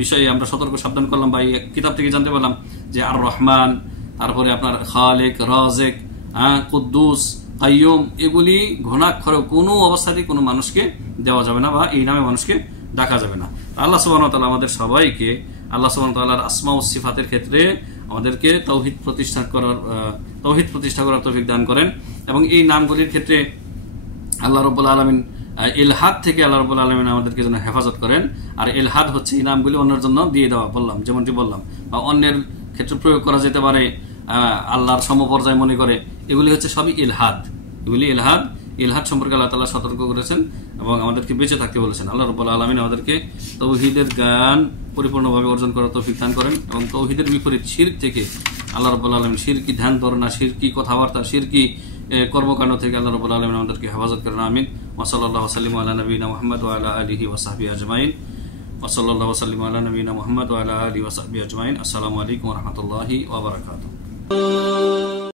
বিষয়ে আমরা সতর্ক সাবধান করলাম বা এই কিতাব থেকে জানতে পারলাম যে আর রহমান, তারপরে আপনার খালেক, রাজেক, কুদ্দুস, কাইয়ুম, এগুলি ঘনাক্ষরে কোনো অবস্থাতেই কোনো মানুষকে দেওয়া যাবে না বা এই নামে মানুষকে ডাকা যাবে না। আল্লাহ সুবহানাহু ওয়া তাআলা আমাদের সবাইকে আল্লাহ সুবহানাহু ওয়া তাআলার আসমা ও সিফাতের ক্ষেত্রে আমাদেরকে তাওহীদ প্রতিষ্ঠা করার তৌফিক দান করেন, এবং এই নামগুলির ক্ষেত্রে আল্লাহ রাব্বুল আলামিন ইলহাদ থেকে আল্লাহ রাব্বুল আলামিন আমাদেরকে যেন হেফাজত করেন। আর ইলহাদ হচ্ছে এই নামগুলি অন্যের জন্য দিয়ে দেওয়া, বললাম যেমনটি বললাম, বা অন্যের ক্ষেত্রে প্রয়োগ করা যেতে পারে আল্লাহর সমপর্যায় মনে করে, এগুলি হচ্ছে সবই ইলহাদ। এগুলি ইলহাদ সম্পর্কে আল্লাহ তাআলা সতর্ক করেছেন এবং আমাদেরকে বেঁচে থাকতে বলেছেন। আল্লাহ রাব্বুল আলামিন আমাদেরকে তাওহীদের জ্ঞান পরিপূর্ণভাবে অর্জন করার তৌফিক দান করেন, এবং তাওহীদের বিপরীত শিরক থেকে আল্লাহ রাব্বুল আলামিন, শিরকি ধ্যান ধারণা, শিরকি কথাবার্তা, শিরকি কর্মকাণ্ড থেকে আল্লাহ রাব্বুল আলামিন আমাদেরকে হেফাজত করেন। আমিন। ওয়া সাল্লাল্লাহু ওয়া সাল্লামা আলা নবিয়িনা মুহাম্মদ ওয়া আলা আলিহি ওয়া সাহবিহি আজমাইন। ওয়া সাল্লাল্লাহু ওয়া সাল্লামা আলা নবিয়িনা মুহাম্মদ ওয়া আলা আলিহি ওয়া সাহবিহি আজমাইন। আসসালামু আলাইকুম ওয়া রাহমাতুল্লাহি ওয়া বারাকাতুহু।